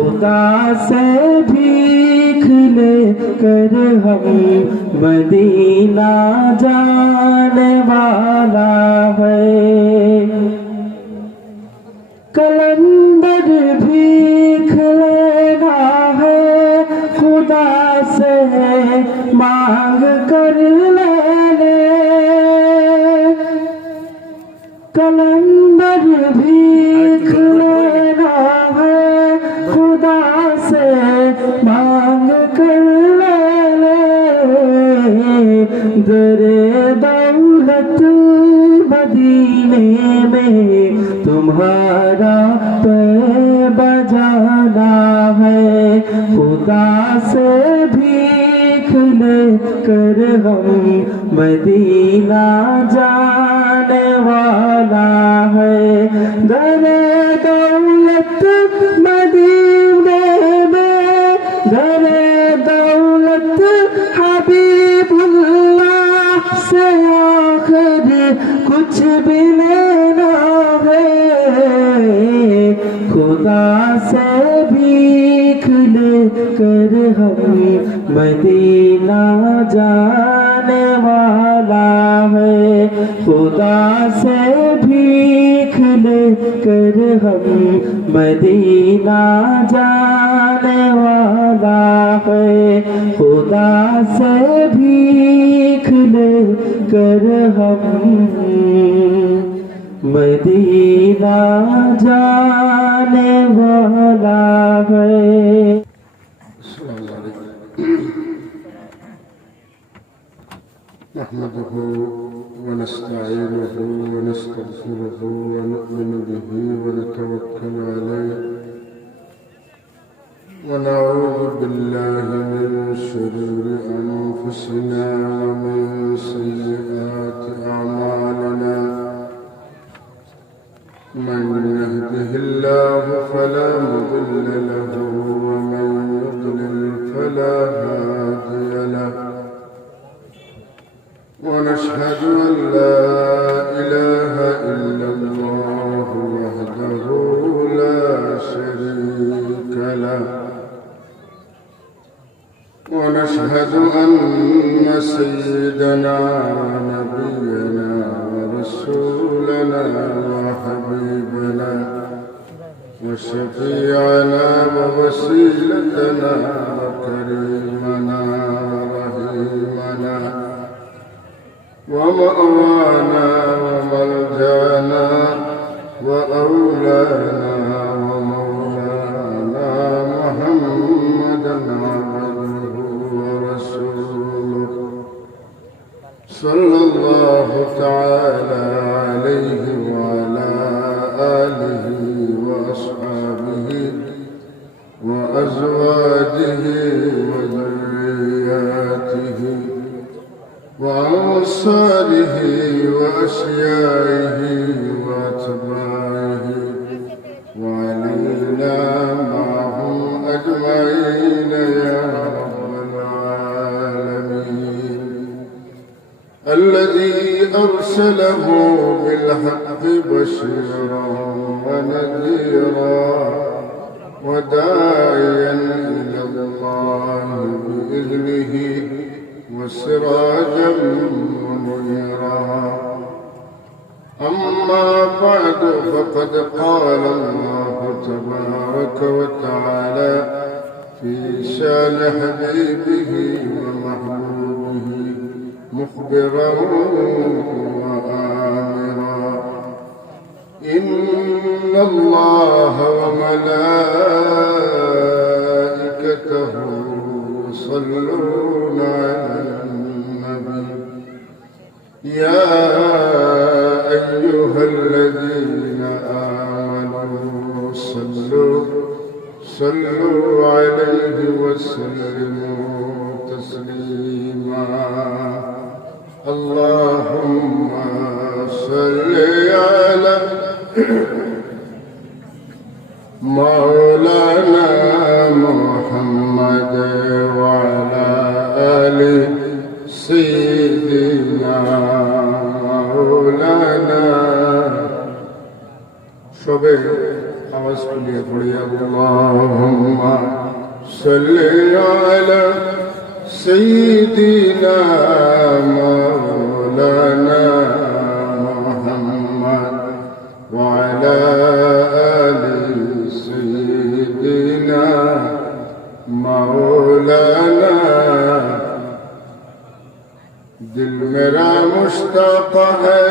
खुदा से भीख लेकर हम मदीना जाने वाला है। कलंदर भीख लेना है खुदा से मांग कर ले ले। कलंदर भीख लेना है खुदा से मांग कर ले ले। दरे दौलत मदीने में तुम्हारा बजाना है। खुदा से भीख लेकर हम मदीना जाने वाला है। दरे दौलत मदीने में दरे दौलत हबीबुल्लाह से आखिर कुछ भी लेना है। खुदा से भीख लेकर हम मदीना जाने वाला है। खुदा से भीख लेकर हम मदीना जाने वाला है। खुदा से भीख लेकर हम मदीना जाने वाला है। नहमदुहु व नस्तईनुहु व नस्तगफिरुहु व नु'मिनु बिहि व नतवक्कलु अलैहि व नऊज़ु बिल्लाहि मिन शुरूरि अनफुसिना व मिन सय्यिआति अअमालिना। من يهده الله فلا مضل له ومن يضلل فلا هادي له. ونشهد أن لا إله إلا الله وحده لا شريك له. ونشهد أن سيدنا ونبينا ورسولنا وحبيبنا وشفيعنا ووسيلتنا وكريمنا ورحيمنا ومأوانا وملجانا وأولانا ومولانا محمدا عبده ورسوله صلى الله تعالى عليه وعلى آله وأصحابه وأزواجه وذرياته وأنصاره وأشيائه وأتباعه وعلينا معهم أجمعين يا رب العالمين. الذي أرسله بالحق بشيرا ونذيرا وداعيا إلى الله بإذنه وسراجا منيرا. أما بعد فقد قال الله تبارك وتعالى في شان حبيبه ومحبوبه مخبرا وآمرا. إن الله وملائكته يصلون على النبي يا أيها الذين آمنوا صلوا عليه وسلموا تسليما. اللهم صل على مولانا محمد وعلى آل سيدنا مولانا. সবে আওয়াজ তুলিয়ে পড়ি আল্লাহুম্মা صل على سيدنا مولانا محمد وعلى آل سيدنا مولانا दिल मेरा मुश्ताक है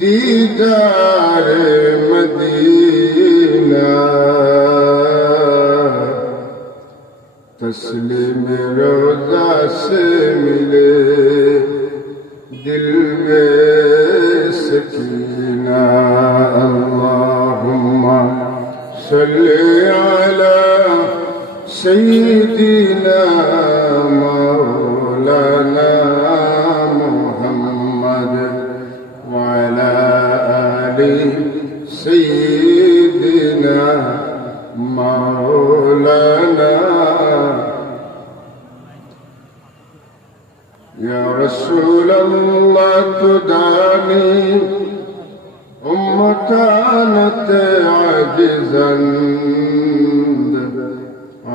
दीदार मदीना तस्लीम रोज़ा से मिले दिल में सकीना अल्लाहुम्मा सल्ली अला सय्यिदिना मौलाना मुहम्मद व अला आलि सय्यिदिना मौलाना या रसूल अल्लाह तुदानी उम्मतानत आजिज़न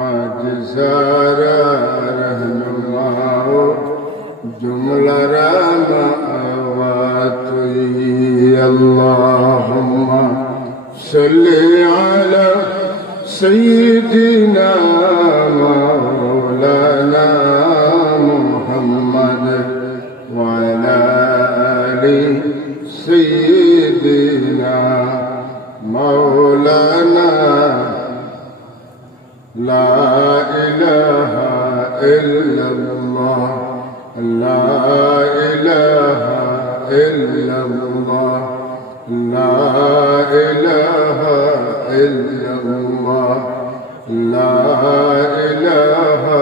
आजिज़ारा रहनुमाओ जुमला रामावातुई अल्लाहुम्मा सल्ली अला सय्यिदिना मौलाना मुहम्मद व अला आलि सय्यिदिना मौलाना ला इलाहा इल्लल्लाह ला इलाहा इल्लल्लाह ला इलाहा इल्लल्लाह ला इलाहा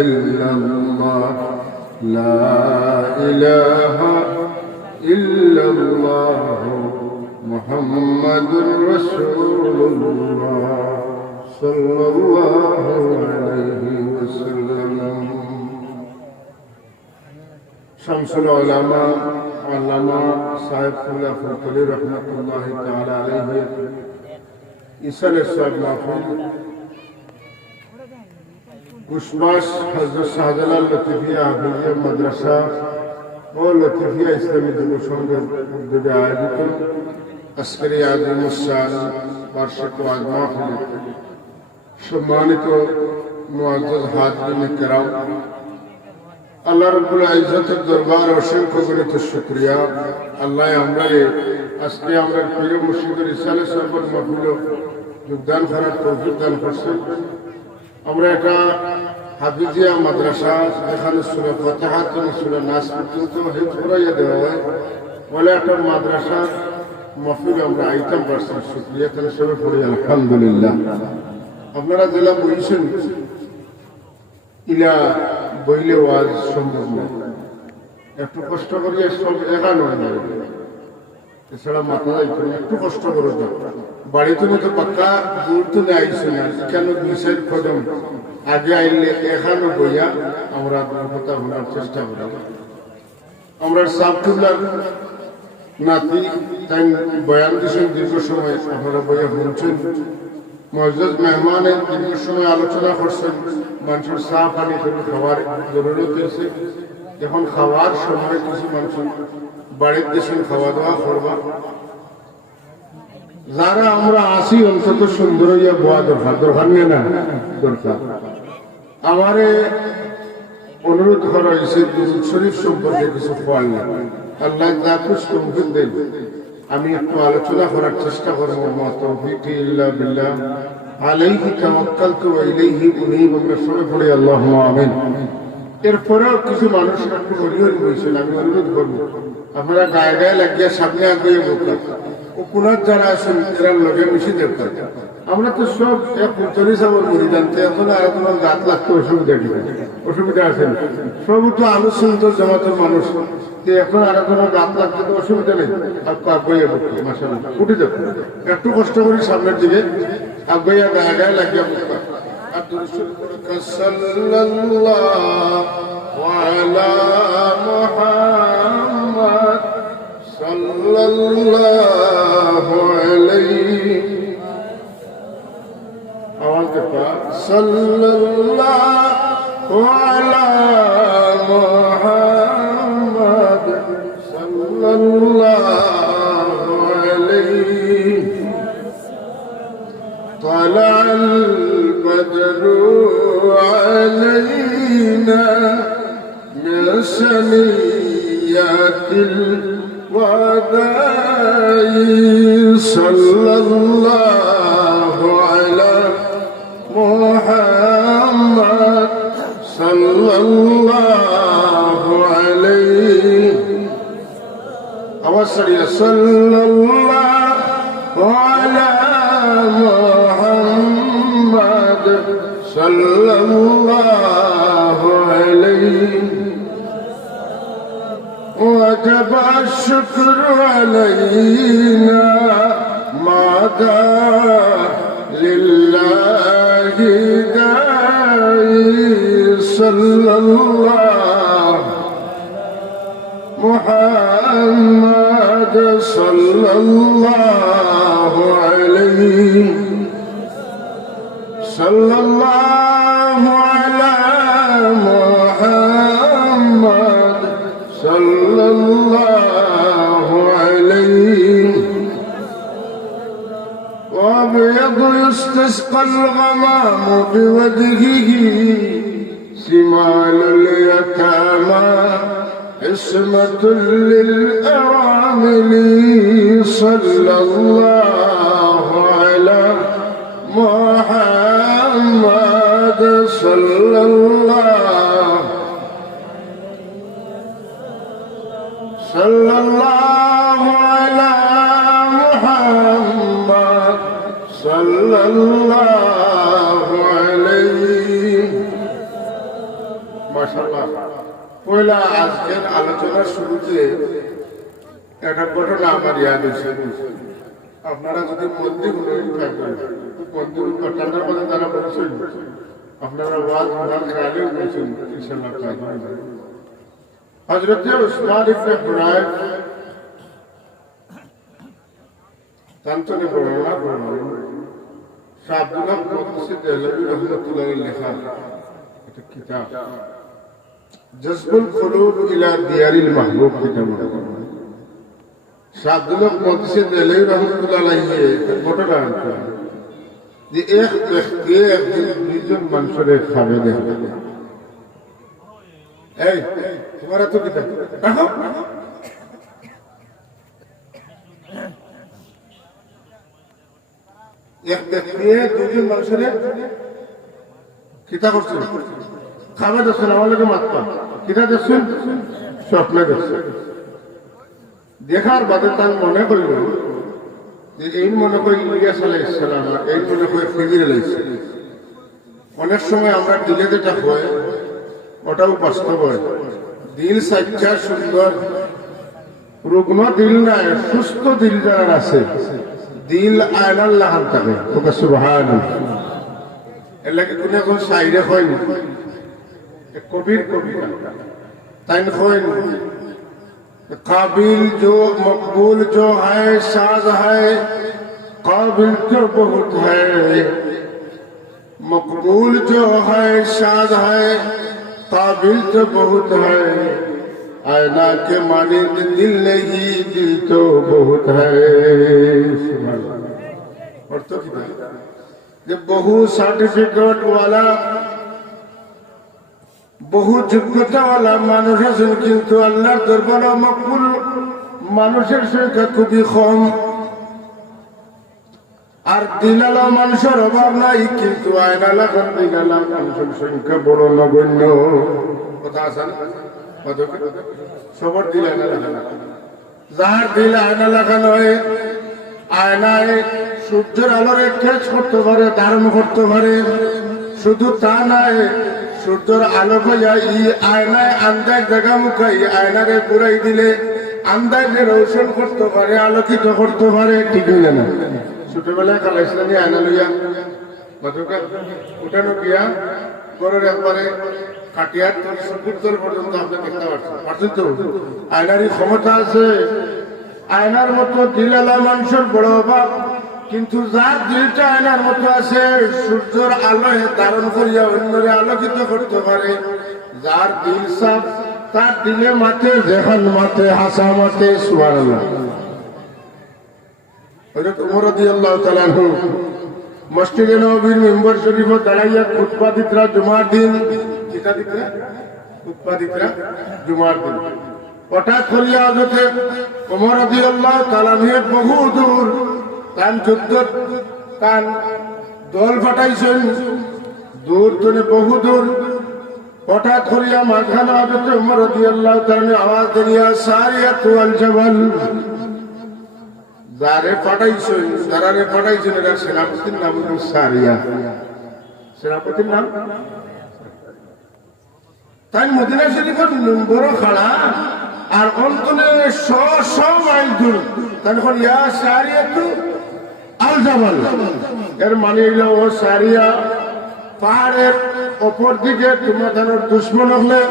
इल्लल्लाह ला इलाहा इल्लल्लाह मुहम्मदुर रसूलुल्लाह सल्लल्लाहु अलैहि वसल्लम। शम्सुल उलमा अल्लामा साहिब खुल्ला फरकली रहमतुल्लाहि तआला अलैहि इसल सब महफिल कुशबाश हजरत शाहजालाल लतीफिया हाफिजिया মাদ্রাসা ও লতিফিয়া ইসলামী যুব সংঘের উদ্যোগে আয়োজিত আজকের এই আজিমুস-শান বার্ষিক ওয়াজ মাহফিলে সম্মানিত মুআজ্জাজ হাজিরিন কিরাম, আল্লাহ রাব্বুল ইজ্জতের দরবার অসংখ্য গণিত শুকরিয়া। আল্লাহ আজকে আমরা প্রিয় মুর্শিদের ইসালে সরবর মাহফিলে যোগদান করার তৌফিক দান করছেন। আমরা এটা হাফিজিয়া মাদ্রাসা যেখানে সূরা ফাতিহা থেকে সূরা নাস পর্যন্ত হিফজ করাইয়া দেওয়া হয় বলে একটা মাদ্রাসা মাহফিল আমরা আইতাম পারছি। শুকরিয়া তাহলে সবাই পড়ি আলহামদুলিল্লাহ। আপনারা জেলা বলছেন ইলা বইলে ওয়াজ সম্ভব না, একটু কষ্ট করিয়া সব একা নয় না, এছাড়া মাথা যাইতো না, একটু কষ্ট করে যাও। বাড়িতে তো পাক্কা দূর তো আইসে না, কেন দুই সাইড কদম আগে আইলে এখানে বইয়া আমরা কথা বলার চেষ্টা করি। আমরা সাবতুল্লাহ নাতি তাই বয়ান দিয়েছেন দীর্ঘ সময়, আপনারা বইয়া শুনছেন। মুআজ্জাজ মেহমানের দীর্ঘ সময় আলোচনা করছেন মানুষের চা পানি করে খাওয়ার জরুরত আছে। এখন খাওয়ার সময় কিছু মানুষ বাড়িতে গেছেন খাওয়া দাওয়া করবা, যারা আমরা আসি অন্তত সুন্দর হইয়া বোয়া দরকার, দরকার নিয়ে না দরকার। আমারে অনুরোধ করা হয়েছে দুরূদ শরীফ সম্পর্কে কিছু খোয়াল না, আল্লাহ যা কুছ তৌফিক দেন আমি একটু আলোচনা করার চেষ্টা করবো। মা তৌফিকি ইল্লা বিল্লাহ আলাইহি তাওয়াক্কালতু ওয়া ইলাইহি উনীব। আমরা সবাই পড়ি আল্লাহুম্মা আমিন। এরপরেও কিছু মানুষ একটু হরিহরি বলছেন, আমি অনুরোধ করবো আপনারা গায়ে গায়ে লাগিয়ে সামনে আগে বোকা ও কোনার যারা আছেন এরা লগে মিশে দেখতেন। আমরা তো সব এক উত্তরি সাবর করি জানতে, এখন আর তোমার গাত লাগতে অসুবিধা কি অসুবিধা আছে? সব তো আলোচনা জামাতের মানুষ, এখন আর কোনো গাত লাগতে তো অসুবিধা নেই। আর আগাইয়া বোকা মাশাআল্লাহ উঠে যাবে, একটু কষ্ট করি সামনের দিকে আগাইয়া গায়ে গায়ে লাগিয়ে বোকা। সাল্লাল্লাহু আলা মুহাম্মদ সাল্লাল্লাহু আলাইহি সাল্লাল্লাহু আলা মুহাম্মদ সাল্লাল্লাহু আলাইহি طلع البدر علينا من ثنيات الوداع صلى الله على محمد صلى الله عليه وسلم صلى الله على محمد صلى الله عليه وجب الشكر علينا ما دعا لله داعي صلى الله محمد صلى الله عليه صلى الله على محمد صلى الله عليه وابيض يستسقى الغمام بوجهه سمال اليتامى عصمة للأرامل صلى الله على محمد صلى الله على محمد صلى الله عليه ما شاء الله পয়লা আজকের আলোচনার শুরুতে একটা ঘটনা আমার ইয়াদ হয়েছে আপনারা যদি মন্দির মন্দির ঠান্ডার মধ্যে তারা বলছেন আপনারা ওয়াজ ওনার খেয়ালেও বলছেন ইনশাআল্লাহ হযরত উসমান ইবনে হুনায়ন তান্তনে বর্ণনা করেন শাহ আব্দুল্লাহ মুফতি দেহলভী রাহমাতুল্লাহ আলাইহি লেখা একটা কিতাব জজবুল কুলুব ইলা দিয়ারিল মাহবুব কিতাব শাহ আব্দুল্লাহ মুফতি দেহলভী রাহমাতুল্লাহ আলাইহি ঘটনা যে এক ব্যক্তি একদিন দুইজন মানুষের খাবে দেখে এই তোমার তো কিতাব রাখো এক ব্যক্তি দুইজন মানুষের কিতাব করছে খাবে দেখছেন আমার লোকে মাত্রা কিতাব দেখছেন স্বপ্নে দেখছেন দেখার বাদে তার মনে করিল যে এই মনে করি ইলিয়াস আলাইহিস সালাম এই মনে করি খিজির আলাইহিস সালাম অনেক সময় আমরা দিলে যেটা হয় ওটাও বাস্তব হয় দিল সাচ্চা সুন্দর রুগ্ন দিল নাই সুস্থ দিল যারা আছে দিল আয়নার লাহান থাকে তোকে সুবহানাল্লাহ এর লাগে কোন কোন শায়রে হয় কবির কবিতা তাই হয় काबिल जो मकबूल जो है साज है काबिल जो बहुत है मकबूल जो है साज है काबिल जो बहुत है आईना के माने दिल नहीं दिल तो बहुत है और तो जब बहु सर्टिफिकेट वाला বহু যোগ্যতাওয়ালা মানুষ আছেন কিন্তু আল্লাহর দরবারে মকবুল মানুষের সংখ্যা খুবই কম আর দিলালা মানুষের অভাব নাই কিন্তু আয়না লাগান দিলালা মানুষের সংখ্যা বড় নগণ্য কথা আছে না সবার দিল আয়না লাগানো যার দিল আয়না লাগানো হয় আয়নায় সূর্যের আলোর ক্যাচ করতে পারে ধারণ করতে পারে শুধু তা নয় সূর্যের আলো পাইয়া ই আয়নায় আন্দাজ জায়গা মুখাই আয়নারে পুরাই দিলে আন্দাজে রোশন করতে পারে আলোকিত করতে পারে ঠিক হইলে না ছোটবেলায় কালাইছিলাম আয়না লইয়া উঠানো গিয়া ঘরের একবারে কাটিয়ার সূর্যোত্তর পর্যন্ত আপনি দেখতে পারছেন তো আয়নারই ক্ষমতা আছে আয়নার মতো দিলালা মানুষের বড় অভাব কিন্তু যার দুইটা আয়নার মতো আছে, সূর্যের আলোয় ধারণ করিয়া অন্যরে আলোকিত করতে পারে, যার দিল সাফ, তার দিলে মাঠে যেখান মাঠে হাসা মাঠে সুবহানাল্লাহ। হযরত ওমর রাদিয়াল্লাহু তাআলা আনহু মসজিদে নববীর মিম্বর শরীফে দাঁড়াইয়া খুতবা দিতরা জুমার দিন, কিতা দিতরা? খুতবা দিতরা জুমার দিন। হঠাৎ করিয়া হযরত ওমর রাদিয়াল্লাহু তাআলা আনহু বহু দূর তান যুদ্ধ তান দল ফাটাইছেন, দূর থেকে বহু দূর। হঠাৎ করিয়া মাঝখানে হযরত ওমর রাদিয়াল্লাহু তাআলা আওয়াজ দিয়া সারিয়াতু আল জাবাল, যারে ফাটাইছেন, যারারে ফাটাইছেন এরা সেনাপতির নাম হলো সারিয়া। সেনাপতির নাম তাই মদিনা শরীফের নম্বর খাড়া আর অন্তনে শ মাইল দূর। তখন ইয়া সারিয়াতু আল জাবাল, এর মানে হইল ও সারিয়া, পাহাড়ের অপর দিকে তোমাদের দুশ্মন হলে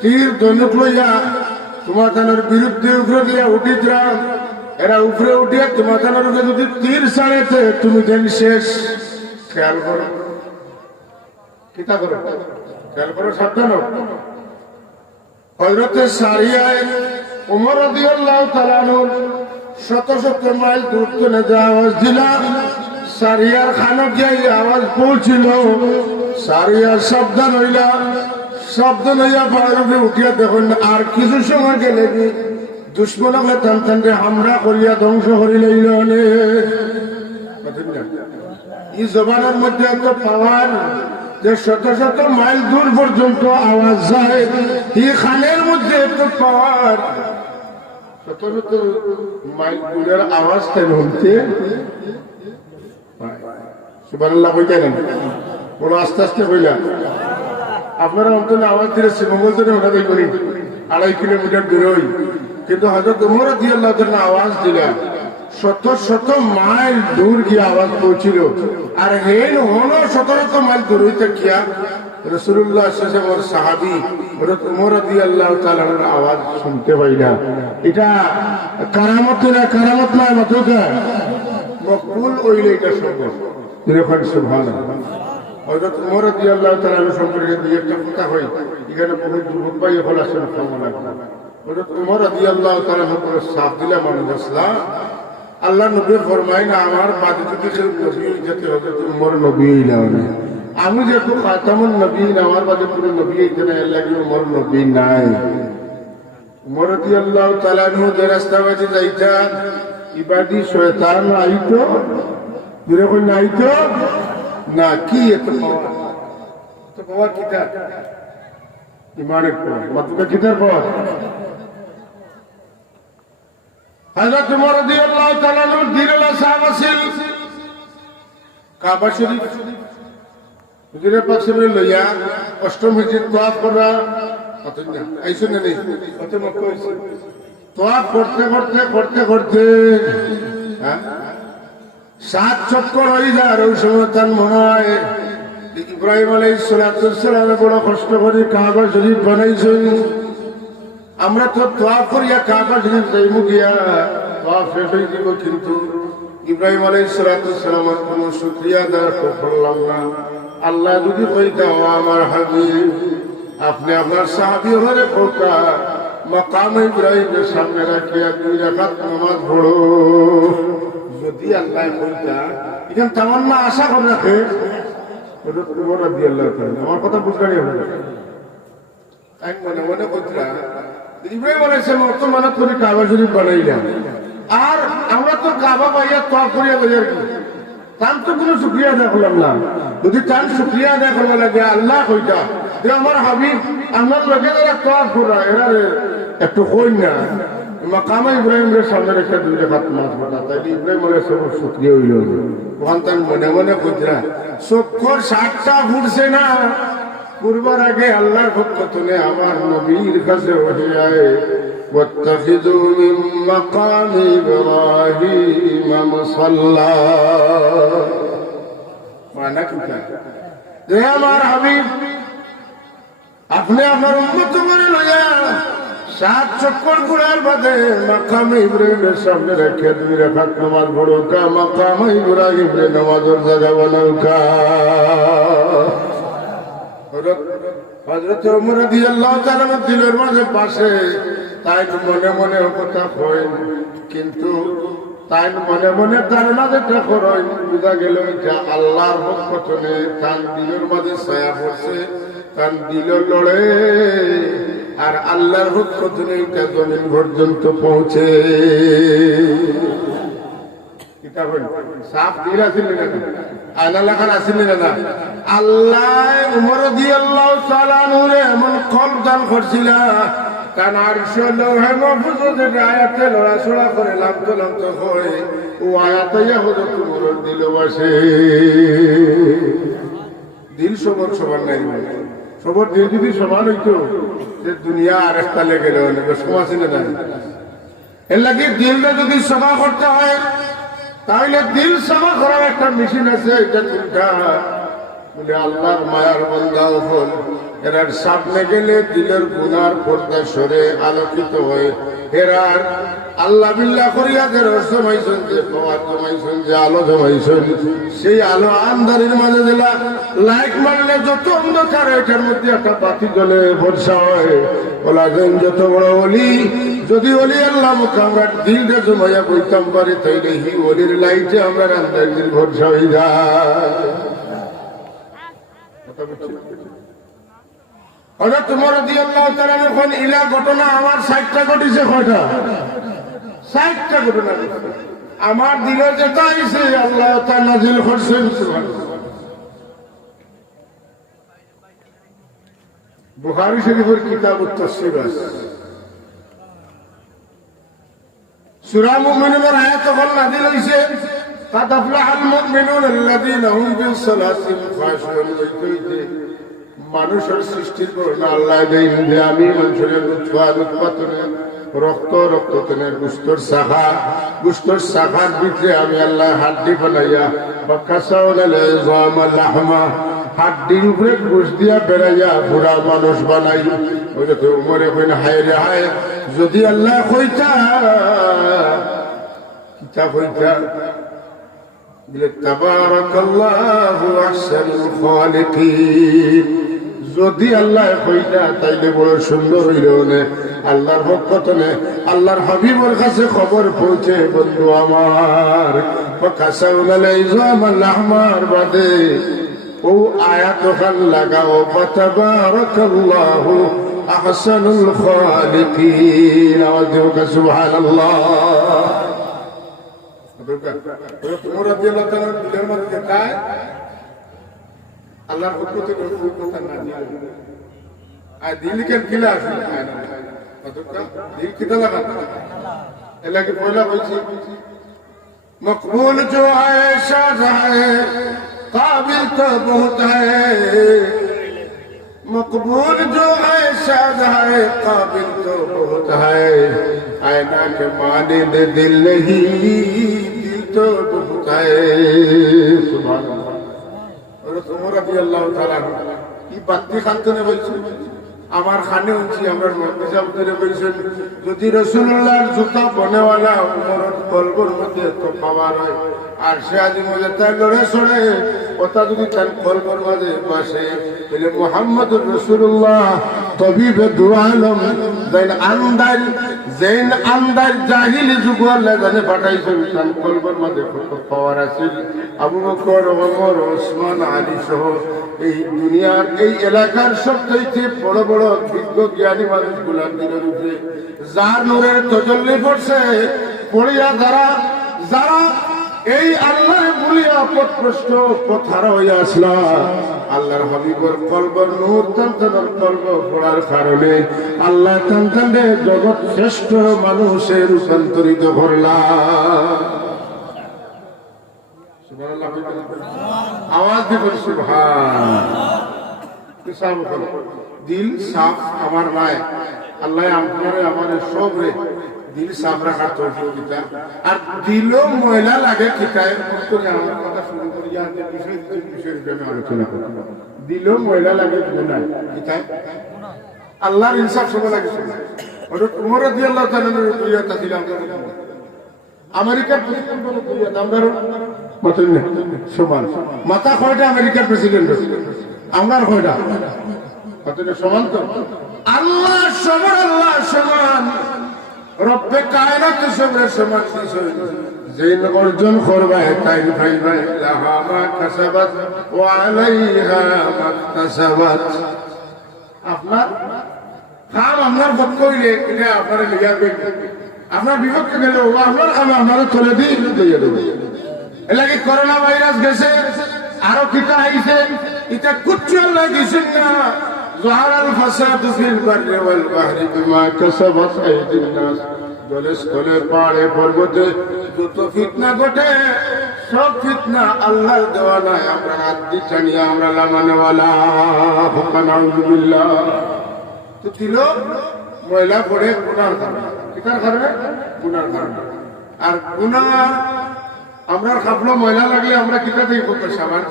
তীর ধনুক লইয়া তোমাদের বিরুদ্ধে উপরে দিয়া উঠিতরা, এরা উপরে উঠিয়া তোমাদের যদি তীর ছাড়েতে তুমি দেন শেষ। খেয়াল করো, কিতা করো, খেয়াল করো, সাবধান। হযরতে সারিয়ায় ওমর রাদিয়াল্লাহু তাআলা আনহু শত শত মাইল দূর থেকে যে আওয়াজ দিলাম, সারিয়ার খানা গিয়ে আওয়াজ পৌঁছিল। সারিয়া সাবধান হইলা, সাবধান হইয়া পাহাড়ে উঠিয়া দেখুন আর কিছু সময় গেলে কি দুশ্মনকে টান টানতে হামলা করিয়া ধ্বংস করি লইল। এই জবানের মধ্যে এত পাওয়ার যে শত শত মাইল দূর পর্যন্ত আওয়াজ যায়, এই খানের মধ্যে এত পাওয়ার, শত শত মাইল দূরের আওয়াজ তাই হচ্ছে। সুবহানাল্লাহ কইতে নেন, বড় আস্তে আস্তে কইলা। আপনারা অন্তত আওয়াজ দিলে শ্রীমঙ্গলজনে ওটা দেখবেন 2.5 কিলোমিটার দূরে, কিন্তু হযরত ওমর রাদিয়াল্লাহু তাআলা আওয়াজ দিলেন শত শত মাইল দূর গিয়ে আওয়াজ পৌঁছিল। আর হেন হলো শত শত মাইল দূর হইতে কিয়া রাসূলুল্লাহ সাল্লাল্লাহু আলাইহি ওয়াসাল্লামের সাহাবী হযরত ওমর রাদিয়াল্লাহু তাআলার আওয়াজ শুনতে পাইলা। এটা কারামত না, কারামত নয়, মাত্রকা মকবুল হইলে এটা সম্ভব। দেখুন সুবহানাল্লাহ। হযরত ওমর রাদিয়াল্লাহু তাআলা সম্পর্কে দুই একটা কথা হয়, এখানে বহুত যুবক ভাই হল আসেন ক্ষমা হযরত ওমর রাদিয়াল্লাহু তাআলা হযরত সাফ দিলা মানুষ আসলা। আল্লাহ নবী ফরমায় না আমার বাদে যদি কেউ নবী যেতে হযরত ওমর নবী হইলা না। আমি যেহেতু খাতামুন নবীন, আমার বাদে পুরো নবী হইতে না, এর লাগে ওমর নবী নাই। ওমর রাদিয়াল্লাহু তাআলা যে রাস্তা বাজে যাইতা ইবাদি শয়তান আইতো, যেরকম আইতো না। কি এত পাওয়ার, এত পাওয়ার কিতা? ইমানের পাওয়ার, মাত্র কিতার পাওয়ার। হযরত ওমর রাদিয়াল্লাহু তাআলা দিনের সাহাবা ছিল কাবা শরীফ হুজুরের পাশে লইয়া অষ্টম হিজরত তওয়াফ করা আইসুন নেই, কত মক্কা হইছে। তওয়াফ করতে করতে করতে করতে 7 চক্কর হয়ে যায়। আর ওই সময় তার মনে হয় ইব্রাহিম আলাইহিস সালাম বড় কষ্ট করে কাবা শরীফ বানাইছেন। আমরা তো তওয়াফ করিয়া কাবা শরীফ যাইমু গিয়া তওয়াফ শেষ হয়ে যাব, কিন্তু ইব্রাহিম আলাইহিস সালামের কোনো শুকরিয়া আদায় করলাম না। আল্লাহ যদি কইতা ও আমার হাবিব আপনি আপনার সাহাবী হলে কোকা মাকাম ইব্রাহিমের সামনে রাখিয়া 2 রাকাত নামাজ পড়ো, যদি আল্লাহ কইতা এখানে তামান্না আশা করে রাখে। ওমর রাদিয়াল্লাহু তাআলা আমার কথা বুঝলেন? এক মনে মনে কইতা ইব্রাহিম আলাইহিস সালাম অত মানত করে কাবা শরীফ বানাইলাম, আর আমরা তো কাবা পাইয়া তওয়াফ করিয়া যাই, কি তার তো কোনো শুকরিয়া আদায় করলাম না। যদি তার শুকরিয়া আদায় করবা লাগে আল্লাহ কইতা যে আমার হাবিব আমার লোকে যারা তওয়াফ করা এরা একটু কই না মাকাম ইব্রাহিমের সামনে রেখে 2 রাকাত নামাজ পড়া, তাইলে ইব্রাহিম আলাইহিস সালাম শুকরিয়া হইল। ওখান তার মনে মনে কইতা চক্ষর 7টা ফুটছে না, পূর্বার আগে আল্লাহর পক্ষ থেকে আমার নবীর কাছে ওহী আয়ে ওয়াত্তাখিযু মিন মাকাম ইব্রাহিম মুসাল্লা। মানে কি যে আমার হাবিব আপনি আপনার উম্মত করে লইয়া সাত চক্কর ঘুরার বাদে মাকাম ইব্রাহিমের সামনে রেখে 2 রাকাত নামাজ পড়ুকা মাকাম ইব্রাহিমের নামাজের জায়গা বানাউকা হযরত ওমর রাদিয়াল্লাহু তাআলা দিলের মাঝে পাশে তাই মনে মনে কথা কয় কিন্তু তাই মনে মনে ধারণা যেটা করেন বুঝা গেল এটা আল্লাহর পক্ষে তার দিলের মাঝে ছায়া পড়ছে তার দিল লড়ে আর আল্লাহর পক্ষে এটা জমিন পর্যন্ত পৌঁছে এটা হল সাফ দিল আছে না আয়না লেখার আছে না আল্লাহ উমর রাদিয়াল্লাহু তাআলা নূরে এমন কলব দান করছিল কারণ আরশে লৌহে মাহফুজে আয়াতে লড়াছড়া করে লামতো হয় ও আয়াতে হযরত উমরের দিল বসে দিল সমান নাই সবার দিল যদি সমান হইতো যে দুনিয়া আরেকটা লেগে গেল সময় ছিল না এর লাগে দিলটা যদি সভা করতে হয় তাহলে দিল সভা করার একটা মেশিন আছে এটা চিন্তা বলে আল্লাহর মায়ার বান্দা হল এরার সামনে গেলে দিলের গুনার পর্দা সরে আলোকিত হয়ে এরার আল্লাহ বিল্লাহ করিয়া যে রস জমাইছেন যে পাওয়ার জমাইছেন যে আলো জমাইছেন সেই আলো আন্ধারের মাঝে দিলা লাইট মারলে যত অন্ধকার এটার মধ্যে একটা বাতি জ্বলে ভরসা হয় বলা যেন যত বড় অলি যদি অলি আল্লাহ মুখে আমরা দিলটা জমাইয়া বইতাম পারি তাইলে হি অলির লাইটে আমরা আন্ধার দিল ভরসা হয়ে যায় হযরত ওমর রাদিয়াল্লাহু তাআলা যখন ইলা ঘটনা আমার 60টা ঘটিছে কয়টা 60টা ঘটনা আমার দিলে যেটা আইছে আল্লাহ তাআলা নাযিল করছেন সুবহানাল্লাহ বুখারী শরীফের কিতাবুত তাফসীর আছে সূরা মুমিনুনের আয়াত তখন নাযিল হইছে قد أفلح المؤمنون الذين هم في صلاتهم خاشعون মানুষের সৃষ্টির করুন আল্লাহ দেন যে আমি মানুষের উৎপাদনে রক্তনের গুস্তর শাখার ভিতরে আমি আল্লাহ হাড্ডি বানাইয়া হাড্ডির উপরে ঘুষ দিয়া বেড়াইয়া বুড়া মানুষ বানাই ওই তো উমরে কইন হায় রে হায় যদি আল্লাহ কইতা কিতাব হইতা তাবারাকাল্লাহু আহসানুল খালিকিন যদি আল্লাহ কইতা তাইলে বড় সুন্দর হইল না আল্লাহর পক্ষে আল্লাহর হাবিবের কাছে খবর পৌঁছে বন্ধু আমার আমার বাদে ও আয়াত খান লাগাও তাবারাকাল্লাহু আহসানুল খালিকিন আওয়াজ দিও সুবহানাল্লাহ আল্লাহর হুকুমতে কথা না দিয়ে আর দিল কেন কিলা আছে দিল কিটা লাগা এলাকে পয়লা বলছি মকবুল जो है शाद है काबिल तो बहुत है मकबूल जो है शाद है काबिल तो बहुत है आईना के मानिंद दिल नहीं दिल तो बहुत है सुभान अल्लाह और उमर রাদিয়াল্লাহু তাআলা কি বাতি খানতনে বলছেন আমার খানে উঠি আমার মহাজাব ধরে বলছেন যদি রাসূলুল্লাহর জুতা বনেওয়ালা উমরের কলবের মধ্যে তো পাওয়ার হয় আর সে আদি মধ্যে তার লড়ে ছড়ে কথা যদি তার কলবের মাঝে বসে তাহলে মুহাম্মদুর রাসূলুল্লাহ তবিবে দু আলম জেন আন্দার জাহিলি যুগ আল্লাহ জানে পাঠাইছেন তার কলবের মাঝে কত পাওয়ার আছে আবু বকর ওমর ওসমান আলী সহ এই দুনিয়ার এই এলাকার সবচেয়ে বড় বড় বিজ্ঞ জ্ঞানী মানুষগুলার দিনের উপরে যার নূরের তজল্লি পড়ছে পড়িয়া যারা এই আল্লাহর বুলিয়া পথভ্রষ্ট পথহারা হইয়া আসলা আল্লাহর হাবিবের কলবের নূর তান্তানের কলব পড়ার কারণে আল্লাহ তান্তানে জগৎ শ্রেষ্ঠ মানুষে রূপান্তরিত করলা আওয়াজ দিয়ে বলি সুবহান দিল সাফ আমার ভাই আল্লাহ আপনারে আমাদের সব রে দিল সাফ রাখার তৌফিক দিতা আর দিলও ময়লা লাগে ঠিকায় করে আমার কথা শুরু করি যাতে বিষয়ের জন্য আলোচনা করি দিলও ময়লা লাগে গুনাহ ঠিকায় আল্লাহর ইনসাফ সব লাগে হযরত ওমর রাদিয়াল্লাহু তাআলা দুইয়াটা ছিলাম আমেরিকার প্রেসিডেন্ট বলে দুইয়াটা আমরা মাথা না সমান মাথা কয়টা আমেরিকার প্রেসিডেন্ট আমরা কয়টা মাথা সমান তো আল্লাহ সমান রব্বে কায়নাত সবরের সমান যেন অর্জন করবা তাই ভাইবা লাহা মা কাসাবাত ওয়া আলাইহা মাকতাসাবাত আপনার কাম আপনার পক্ষ হইলে এটা আপনার লিয়া দেবে আপনার বিপক্ষে গেলে ও আপনার কাম আপনার চলে দিয়ে দেবে এলাকি করোনা ভাইরাস গেছে আরো কিটা আইছে এটা কুচ্ছু আল্লাহ দিছেন না ظهر الفساد في البر والبحر بما كسبت ايدي الناس দলে পাহাড়ে পর্বতে যত ফিতনা ঘটে সব ফিতনা আল্লাহর দেওয়া নয় আমরা হাত দিয়ে টানিয়ে আমরা লামানেওয়ালা নাউযুবিল্লাহ তো দিল ময়লা পড়ে গুনার কারণে কিতার কারণে গুনার কারণে আর গুনাহ আমরা খাবলো ময়লা লাগলে আমরা কিতা দিয়ে করতে সাবান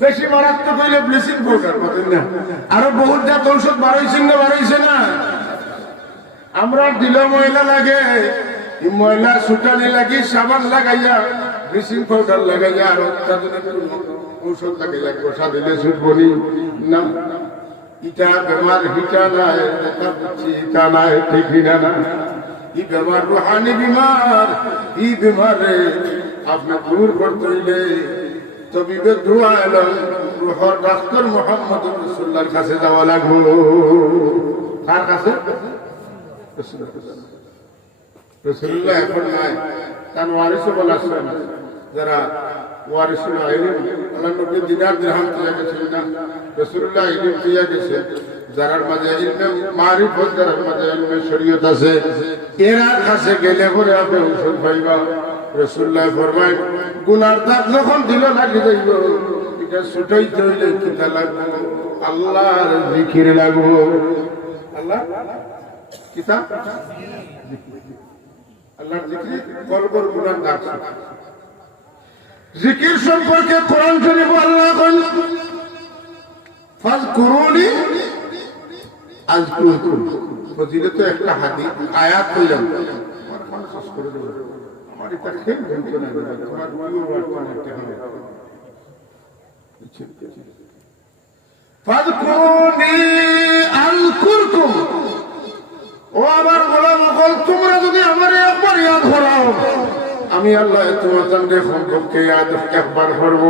বেশি মারাত্মক হইলে ব্লিচিং পাউডার পাতেন না আরো বহুত জাত ঔষধ বাড়াইছে না আমরা দিল ময়লা লাগে ময়লা সুটানি লাগি সাবান লাগাইয়া ব্লিচিং পাউডার লাগাইয়া আর অত্যাধুনিক ঔষধ লাগাইয়া গোসা দিলে ছুটবনি না ইটা বেমার হিটা নাই দেখা বুঝছি ইটা নাই ঠিক না ই বেমার রুহানি বিমার ই বেমারে আপনার দূর করতে হইলে তবিবে দোয়া এলো রুহর ডাক্তার মুহাম্মদ রাসূলুল্লাহর কাছে যাওয়া লাগবে কার কাছে রাসূলুল্লাহ এখন নাই তার ওয়ারিসও বলাছেন যারা ওয়ারিসুল ইলম আল্লাহ নবী দিনার দিরহাম দিয়া গেছেন না রাসূলুল্লাহ ইলম দিয়া গেছে যারার মাঝে ইলমে মারিফত যারার মাঝে ইলমে শরীয়ত আছে এরা কাছে গেলে পরে আপনি ঔষধ পাইবা রাসূলুল্লাহ ফরমায় গুনার দাগ যখন দিল লাগি যাইব এটা ছুটাইতে হইলে কিতা লাগবে আল্লাহর জিকির লাগবে আল্লাহ কিতা আল্লাহর জিকির কলবর গুনার দাগ জিকির সম্পর্কে কোরআন শরীফ আল্লাহ কইল ফাযকুরুনি আযকুরকুম ফজিলত একটা হাদিস আয়াত কইলাম আমার মনসস করে দেব আমার এটা খেল বলতো না তোমার ভিউ ওয়ার্ড করতে হবে ফাযকুরুনি আযকুরকুম ও আমার গোলাম সকল তোমরা যদি আমারে একবার ইয়াদ করো আমি আল্লাহ তোমাদের সম্পর্কে ইয়াদ একবার করব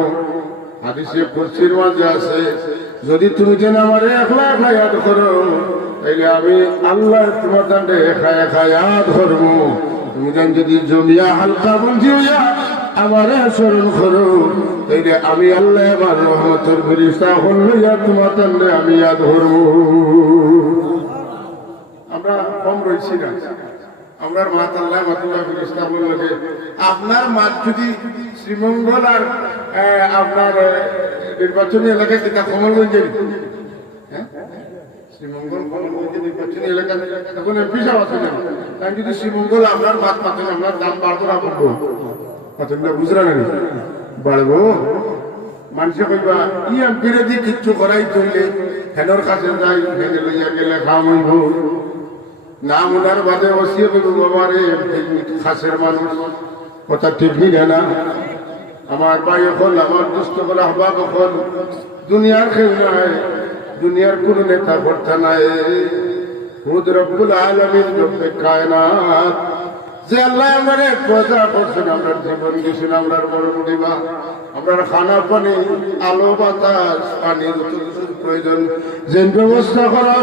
হাদিসে কুরসির মাঝে আছে যদি তুমি যেন আমারে একলা ইয়াদ করো তাইলে আমি আল্লাহ তোমাদের একা ইয়াদ করব তুমি যেন যদি জমিয়া হালকা বন্ধি হইয়া আমারে স্মরণ করো তাইলে আমি আল্লাহ আমার রহমতের ফেরেশতা হইয়া তোমাদের আমি ইয়াদ করব আমরা কম রইছি না আমরা মাত আল্লাহ মাতুল্লাহ ফেরেশতা বললে আপনার মাত যদি শ্রীমঙ্গল আর আপনার নির্বাচনী এলাকায় যেটা কমলগঞ্জে শ্রীমঙ্গল কমলগঞ্জে নির্বাচনী এলাকা এখন এমপি সাহেব আছে না তাই যদি শ্রীমঙ্গল আপনার মাত পাতেন আপনার দাম বাড়বো না বাড়বো পাতেন না বুঝরা না বাড়বো মানুষে কইবা ই এমপিরে দিয়ে কিচ্ছু করাই চললে হেনর কাছে যাই হেনে লইয়া গেলে খাম হইব নাম ওনার বাদে বসিয়ে বলবো বাবারে খাসের মানুষ কথা ঠিক না আমার ভাই হল আমার দুষ্ট বলে আহবাব হল দুনিয়ার খেল নাই দুনিয়ার কোন নেতা কর্তা নাই খুদ রব্বুল আলামিন রব্বে কায়নাত যে আল্লাহ আমারে পয়দা করছেন আমরা জীবন দিয়েছেন আমরা মরণ দিবা আমরা খানা পানি আলো বাতাস পানির প্রয়োজন যে ব্যবস্থা করা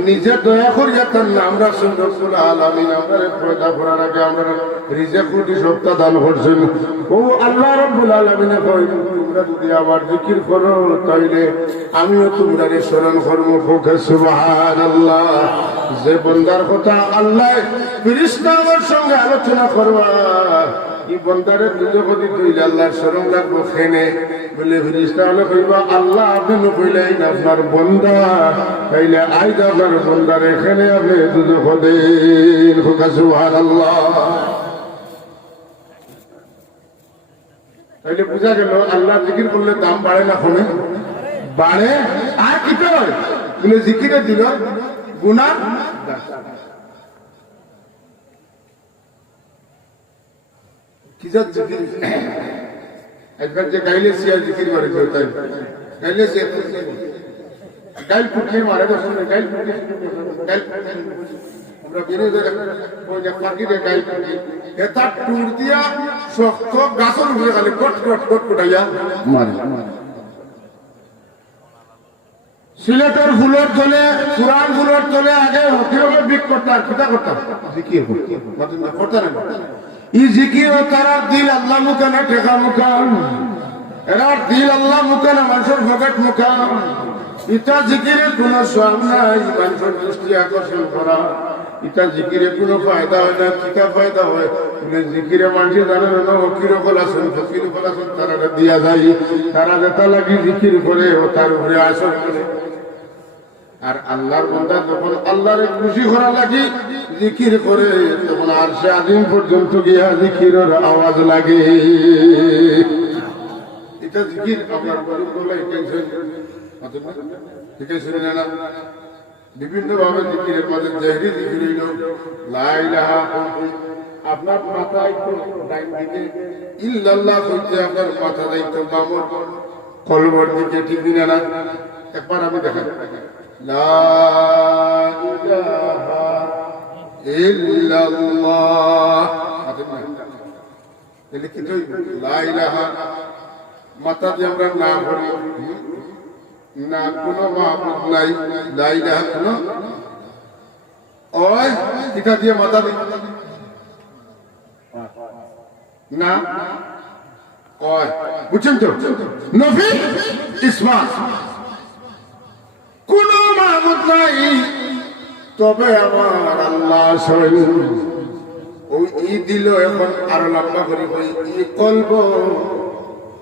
নিজে দয়া করি যেতেন না আমরা রব্বুল আলামিন আমরা পয়দা করার আগে আমরা রিজেক কোটি সপ্তাহ দান করছেন ও আল্লাহ রব্বুল আলামিন কই তোমরা যদি আমার জিকির করো তাইলে আমিও তোমরা স্মরণ করবো ফোকে সুবহানাল্লাহ যে বন্দার কথা আল্লাহ ফেরেশতাদের সঙ্গে আলোচনা করবা এই বন্দারের দুজগতি কইলে আল্লাহর শরণ লাগবো খেনে বলে ফেরেশতা হলো কইবা আল্লাহ আপনি কইলেন আপনার বন্দা তাইলে আইদা আপনার বন্দার এখানে আপনি দুজগতে ফোকে সুবহানাল্লাহ তাইলে বুঝা গেল আল্লাহ জিকির করলে দাম বাড়ে না কমে বাড়ে আর কি হয় বলে জিকিরে দিল গুনার কি যা জিকির একবার যে গাইলে সিয়া জিকির মারে তাই গাইলে সিয়া গাইল পুটলি মারে বসে গাইল পুটলি গাইল আমরা বিরোধী ওই যে পাখিরে গাইল পুটলি এটা টুর দিয়া শক্ত গাছের উপরে খালি কট কট কট কটাইয়া মারে সিলেটের ফুলের তলে পুরান ফুলের তলে আগে কিভাবে বিক করতাম কিতা করতাম জিকির করতাম ই জিকির ও তারা দিল আল্লাহ মুখানে ঠেকা মুখান এরা দিল আল্লাহ মুখানে মানুষের পকেট মুখান ইটা জিকিরের কোনো সব নাই মানুষের দৃষ্টি আকর্ষণ করা ইটা জিকিরে কোনো ফায়দা হয় না কিতা ফায়দা হয় বলে জিকিরে মানুষের জানে না ফকির আছেন তারা দিয়া যায় তারা যেটা লাগি জিকির করে ও তার উপরে আসর করে আর আল্লাহর বান্দা যখন আল্লাহরে খুশি করা লাগি জিকির করে তখন আর সে আদিম পর্যন্ত গিয়া জিকিরের আওয়াজ লাগে এটা জিকির আপনার বলে এটাই শুনে না বিভিন্ন ভাবে জিকিরের মাঝে জাহিরি জিকির হইল লা ইলাহা আপনার মাথা একটু ডাইন দিকে ইল্লাল্লাহ কইতে আপনার মাথা দায়িত্ব বামর কলবর দিকে ঠিক দিনা না একবার আমি দেখাই লা ইলাহা ইল্লাল্লাহ তাহলে কি লা ইলাহা মাথা দিয়ে আমরা না পড়ি না কোনো মাহবুব নাই লা ইলাহা কোনো ওই এটা দিয়ে মাথা দিই না ওই বুঝছেন তো নফি ইসমাত কোন মাহবুব নাই তবে আমার আল্লাহ স্বয়ং ওই ই দিল এখন আরো লম্বা করি ই কলব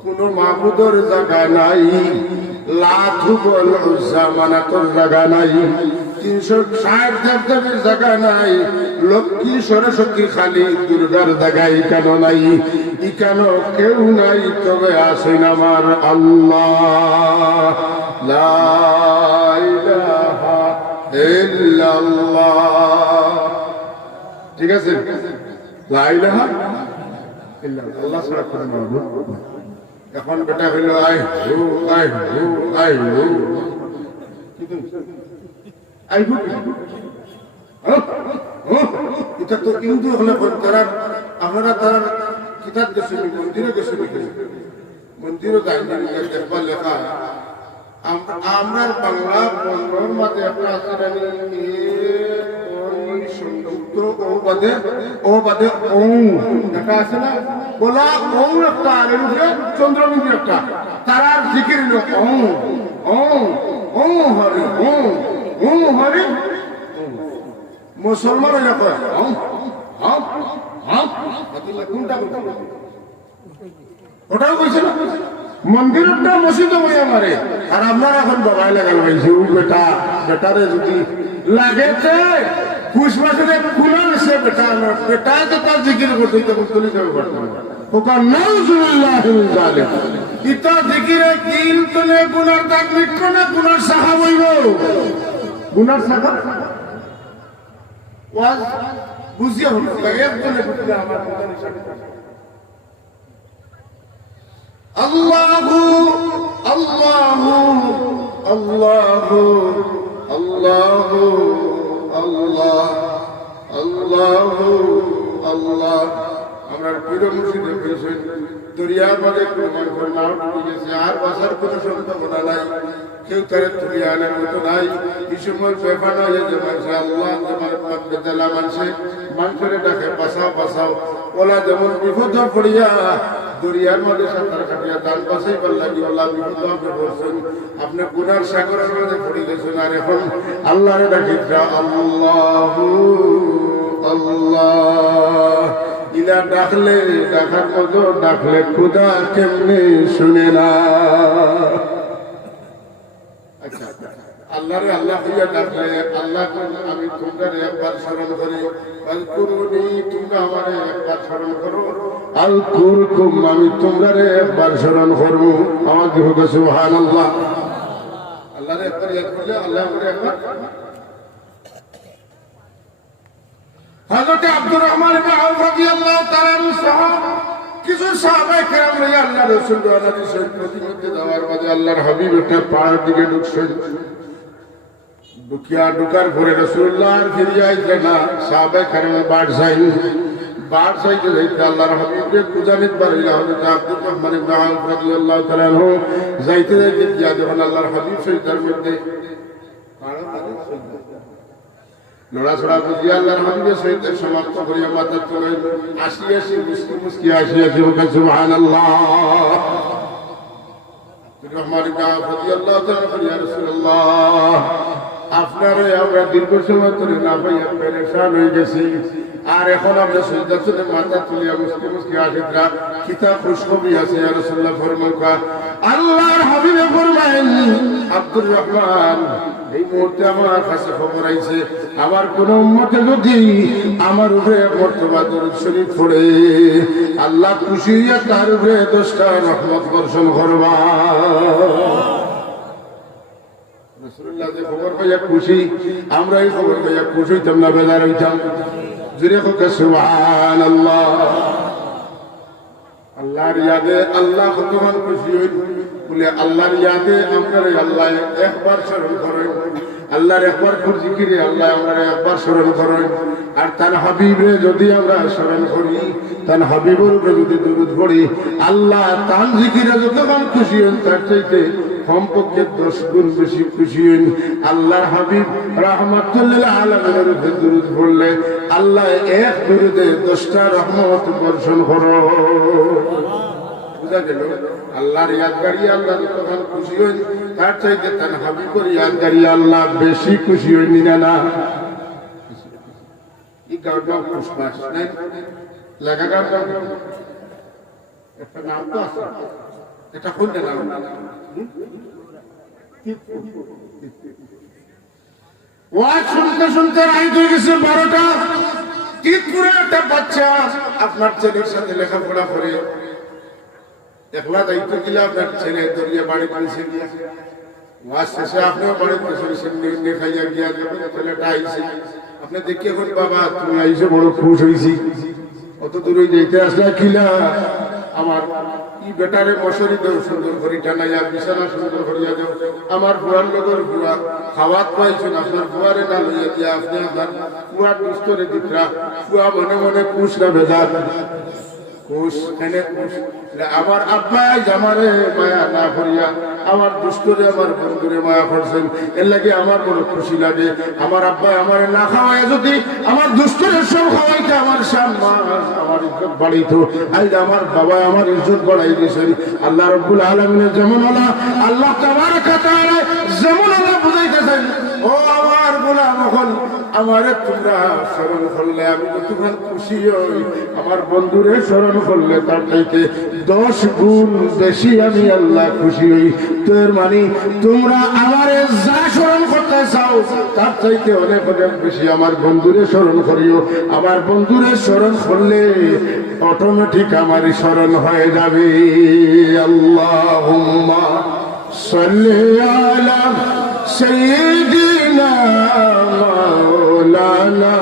কোন মাহবুদের জায়গা নাই লাথু বল জামানাতর জায়গা নাই 360 দেবদেবীর জায়গা নাই লক্ষ্মী সরস্বতী খালি দুর্গার জায়গায় কেন নাই ই কেন কেউ নাই তবে আসেন আমার আল্লাহ লা ইলাহা ইল্লাল্লাহ ঠিক আছে লা ইলাহা ইল্লাল্লাহ আল্লাহ ছাড়া কোনো মাবুদ এখন বেটা হইল I who I who I who I who এটা তো হিন্দু হলে তারা আপনারা তারা কিতাব গেছেন মন্দিরে গেছেন মন্দিরও যায়নি দেখবার লেখা আমরা বাংলা বন্ধর মাঝে একটা আছে সংযুক্ত ও বাদে একটা আছে না বলা একটা আর চন্দ্রবিন্দু একটা তারার জিকির হরি হরি মুসলমান কোনটা ওটাও কইছে না মন্দিরটা মসজিদে বই আমারে আর আপনারা এখন বাবাই লাগাল ভাইছে ও বেটারে যদি লাগেছে পুষ মাসে খুলেন সে বেটা তো তার জিকির করতে তখন তুলে যাবে বর্তমানে ওকা নাউজুবিল্লাহি মিন যালিক ইতা জিকিরে দিল তলে গুনার দাগ মিটবে না গুনার শাখা বইব গুনার শাখা ওয়াজ বুঝিয়া হল একজনে বুঝলে আমার আল্লাহু আল্লাহু আল্লাহু আল্লাহু আল্লাহ আল্লাহু আল্লাহ আমরা প্রিয় মুর্শিদে পেয়েছেন দরিয়ার মাঝে প্রমাণ করে নাও ডুবে গেছে আর বাসার কোনো সম্ভাবনা নাই কেউ তারা তুলিয়ে আনার মতো নাই এই সময় বেফানা হয়ে যে মানুষে আল্লাহ বেদালা মানুষের ডাকে বাঁচাও বাঁচাও ওলা যেমন বিপদ পড়িয়া দরিয়ার মাঝে সাঁতার কাটিয়া দান বাসাই পাল্লাগি ওলা বিপদ বলছেন আপনি গুনার সাগরের মাঝে পড়ে গেছেন আর এখন আল্লাহর ডাকি আল্লাহু আল্লাহ ইলা ডাকলে ডাকার মতো ডাকলে খুদা কেমনে শুনে না আল্লাহরে আল্লাহ হইয়া ডাকলে আল্লাহ আমি তোমরা একবার স্মরণ করি আলকুরুনি তোমরা আমারে একবার স্মরণ করো আলকুরকুম আমি তোমরা একবার স্মরণ করবো আমার হোক সুবহানাল্লাহ আল্লাহরে ফরিয়াদ করলে আল্লাহ করে একবার হযরত আব্দুর রহমান ইবনে আউফ রাদিয়াল্লাহু তাআলা আনহু সহ কিছু সাহাবায়ে কেরাম নিয়ে আল্লাহ রাসূল নবী শহীদ প্রতিমধ্যে যাওয়ার বাদে আল্লাহর হাবিব একটা পাহাড় দিকে ঢুকছেন ঢুকার পরে রাসূলুল্লাহর ফিরিয়ে আইলেন না সাহাবায়ে কেরাম বাড় যাইতে যাইতে আল্লাহর হাবিবকে কুজানিত বাড়িলা হযরত আব্দুর রহমান ইবনে আউফ রাদিয়াল্লাহু তাআলা আনহু যাইতে গিয়া যখন আল্লাহর হাবিব শহীদের মধ্যে লড়াছড়া বুঝিয়ে আল্লাহর হাবিবের সহিত সমাপ্ত করিয়া মাথা তুলে আসি মুস্কি আসি বলেন সুবহানাল্লাহ রহমান ইবনে আউফ রাদিয়াল্লাহু তাআলা ইয়া রাসূলুল্লাহ আপনারে আমরা দীর্ঘ সময় ধরে না পাইয়া পেরেশান হয়ে গেছি আর এখন আমরা সিজদাতে মাথা তুলিয়া মুস্কি আসিরা কিতাব খুশখবরি আছে ইয়া রাসূলুল্লাহ ফরমান আল্লাহর হাবিবে ফরমায়েন আব্দুর রহমান এই মুহূর্তে আমার কাছে খবর আইছে আমার কোন উম্মতে যদি আমার উপরে মর্তবা দরুদ শরীফ পড়ে আল্লাহ খুশি হইয়া তার উপরে 10টা রহমত বর্ষণ করবা রাসূলুল্লাহ যে খবর পাইয়া খুশি আমরা এই খবর পাইয়া খুশি হইতাম না বেজার হইতাম জুরে হোক সুবহানাল্লাহ আল্লাহর ইয়াদে আল্লাহ কতমান খুশি হই বলে আল্লাহর ইয়াদে আমরা আল্লাহ একবার স্মরণ করেন আল্লাহর একবার জিকিরে আল্লাহ আমরা একবার স্মরণ করেন আর তার হাবিবে যদি আমরা স্মরণ করি তার হাবিবের উপরে যদি দরুদ পড়ি আল্লাহ তার জিকিরে যতক্ষণ খুশি হন তার চাইতে কমপক্ষে 10 গুণ বেশি খুশি হন আল্লাহর হাবিব রাহমাতুল লিল আলামিনের উপরে দরুদ পড়লে আল্লাহ এক দরুদে 10টা রহমত বর্ষণ করে বুঝা গেল আল্লাহর ইয়াদগারি আল্লাহ যতক্ষণ খুশি হন তার চাইতে তার হাবিবের ইয়াদগারি আল্লাহ বেশি খুশি হন না এই গাওয়া পুষ্পাস নাই লাগা গাওয়া একটা নাম তো আছে এটা কোন নাম ওয়াজ শুনতে শুনতে রাত হয়ে গেছে 12টা তিতপুরে একটা বাচ্চা আপনার ছেলের সাথে লেখাপড়া করে একলা দায়িত্ব দিলে আপনার ছেলে দরিয়া বাড়ি পৌঁছে গিয়া ওয়াজ শেষে আপনিও বাড়িতে বসেছেন খাইয়া গিয়া ছেলেটা আইছে আপনি দেখি এখন বাবা তুমি আইসে বড় খুশ হয়েছি অত দূরে যেতে আসলে কিলা আমার ই বেটারে মশারি দেও সুন্দর করে টানাইয়া বিছানা সুন্দর করিয়া দেও আমার বুয়ার লগর বুয়া খাওয়াত পাইছেন আপনার বুয়ারে না লইয়া দিয়া আপনি আপনার বুয়ার দুস্তরে দিতরা বুয়া মনে মনে খুশ না বেজার খুশ এনে খুশ আমার আব্বাই আমারে মায়া না করিয়া আমার দুষ্টরে আমার বন্ধুরে মায়া করছেন এর লাগে আমার বড় খুশি লাগে আমার আব্বাই আমারে না খাওয়ায় যদি আমার দুষ্টরে সব খাওয়াইতে আমার সম্মান আমার ইজ্জত বাড়াইতো আজ আমার বাবা আমার ইজ্জত বাড়াই দিয়েছেন আল্লাহ রাব্বুল আলামিনের যেমন আল্লাহ তাবারক ওয়া তাআলা যেমন বুঝাইতেছেন ও আমার গোলাম হল আমারে তোমরা স্মরণ করলে আমি কতক্ষণ খুশি হই আমার বন্ধুরে স্মরণ করলে তার চাইতে 10 গুণ বেশি আমি আল্লাহ খুশি হই তোর মানে তোমরা আমারে যা স্মরণ করতে চাও তার চাইতে অনেক অনেক বেশি আমার বন্ধুরে স্মরণ করিও আমার বন্ধুরে স্মরণ করলে অটোমেটিক আমার স্মরণ হয়ে যাবে আল্লাহুম্মা সাল্লি আলা সাইয়্যিদিনা মাওলানা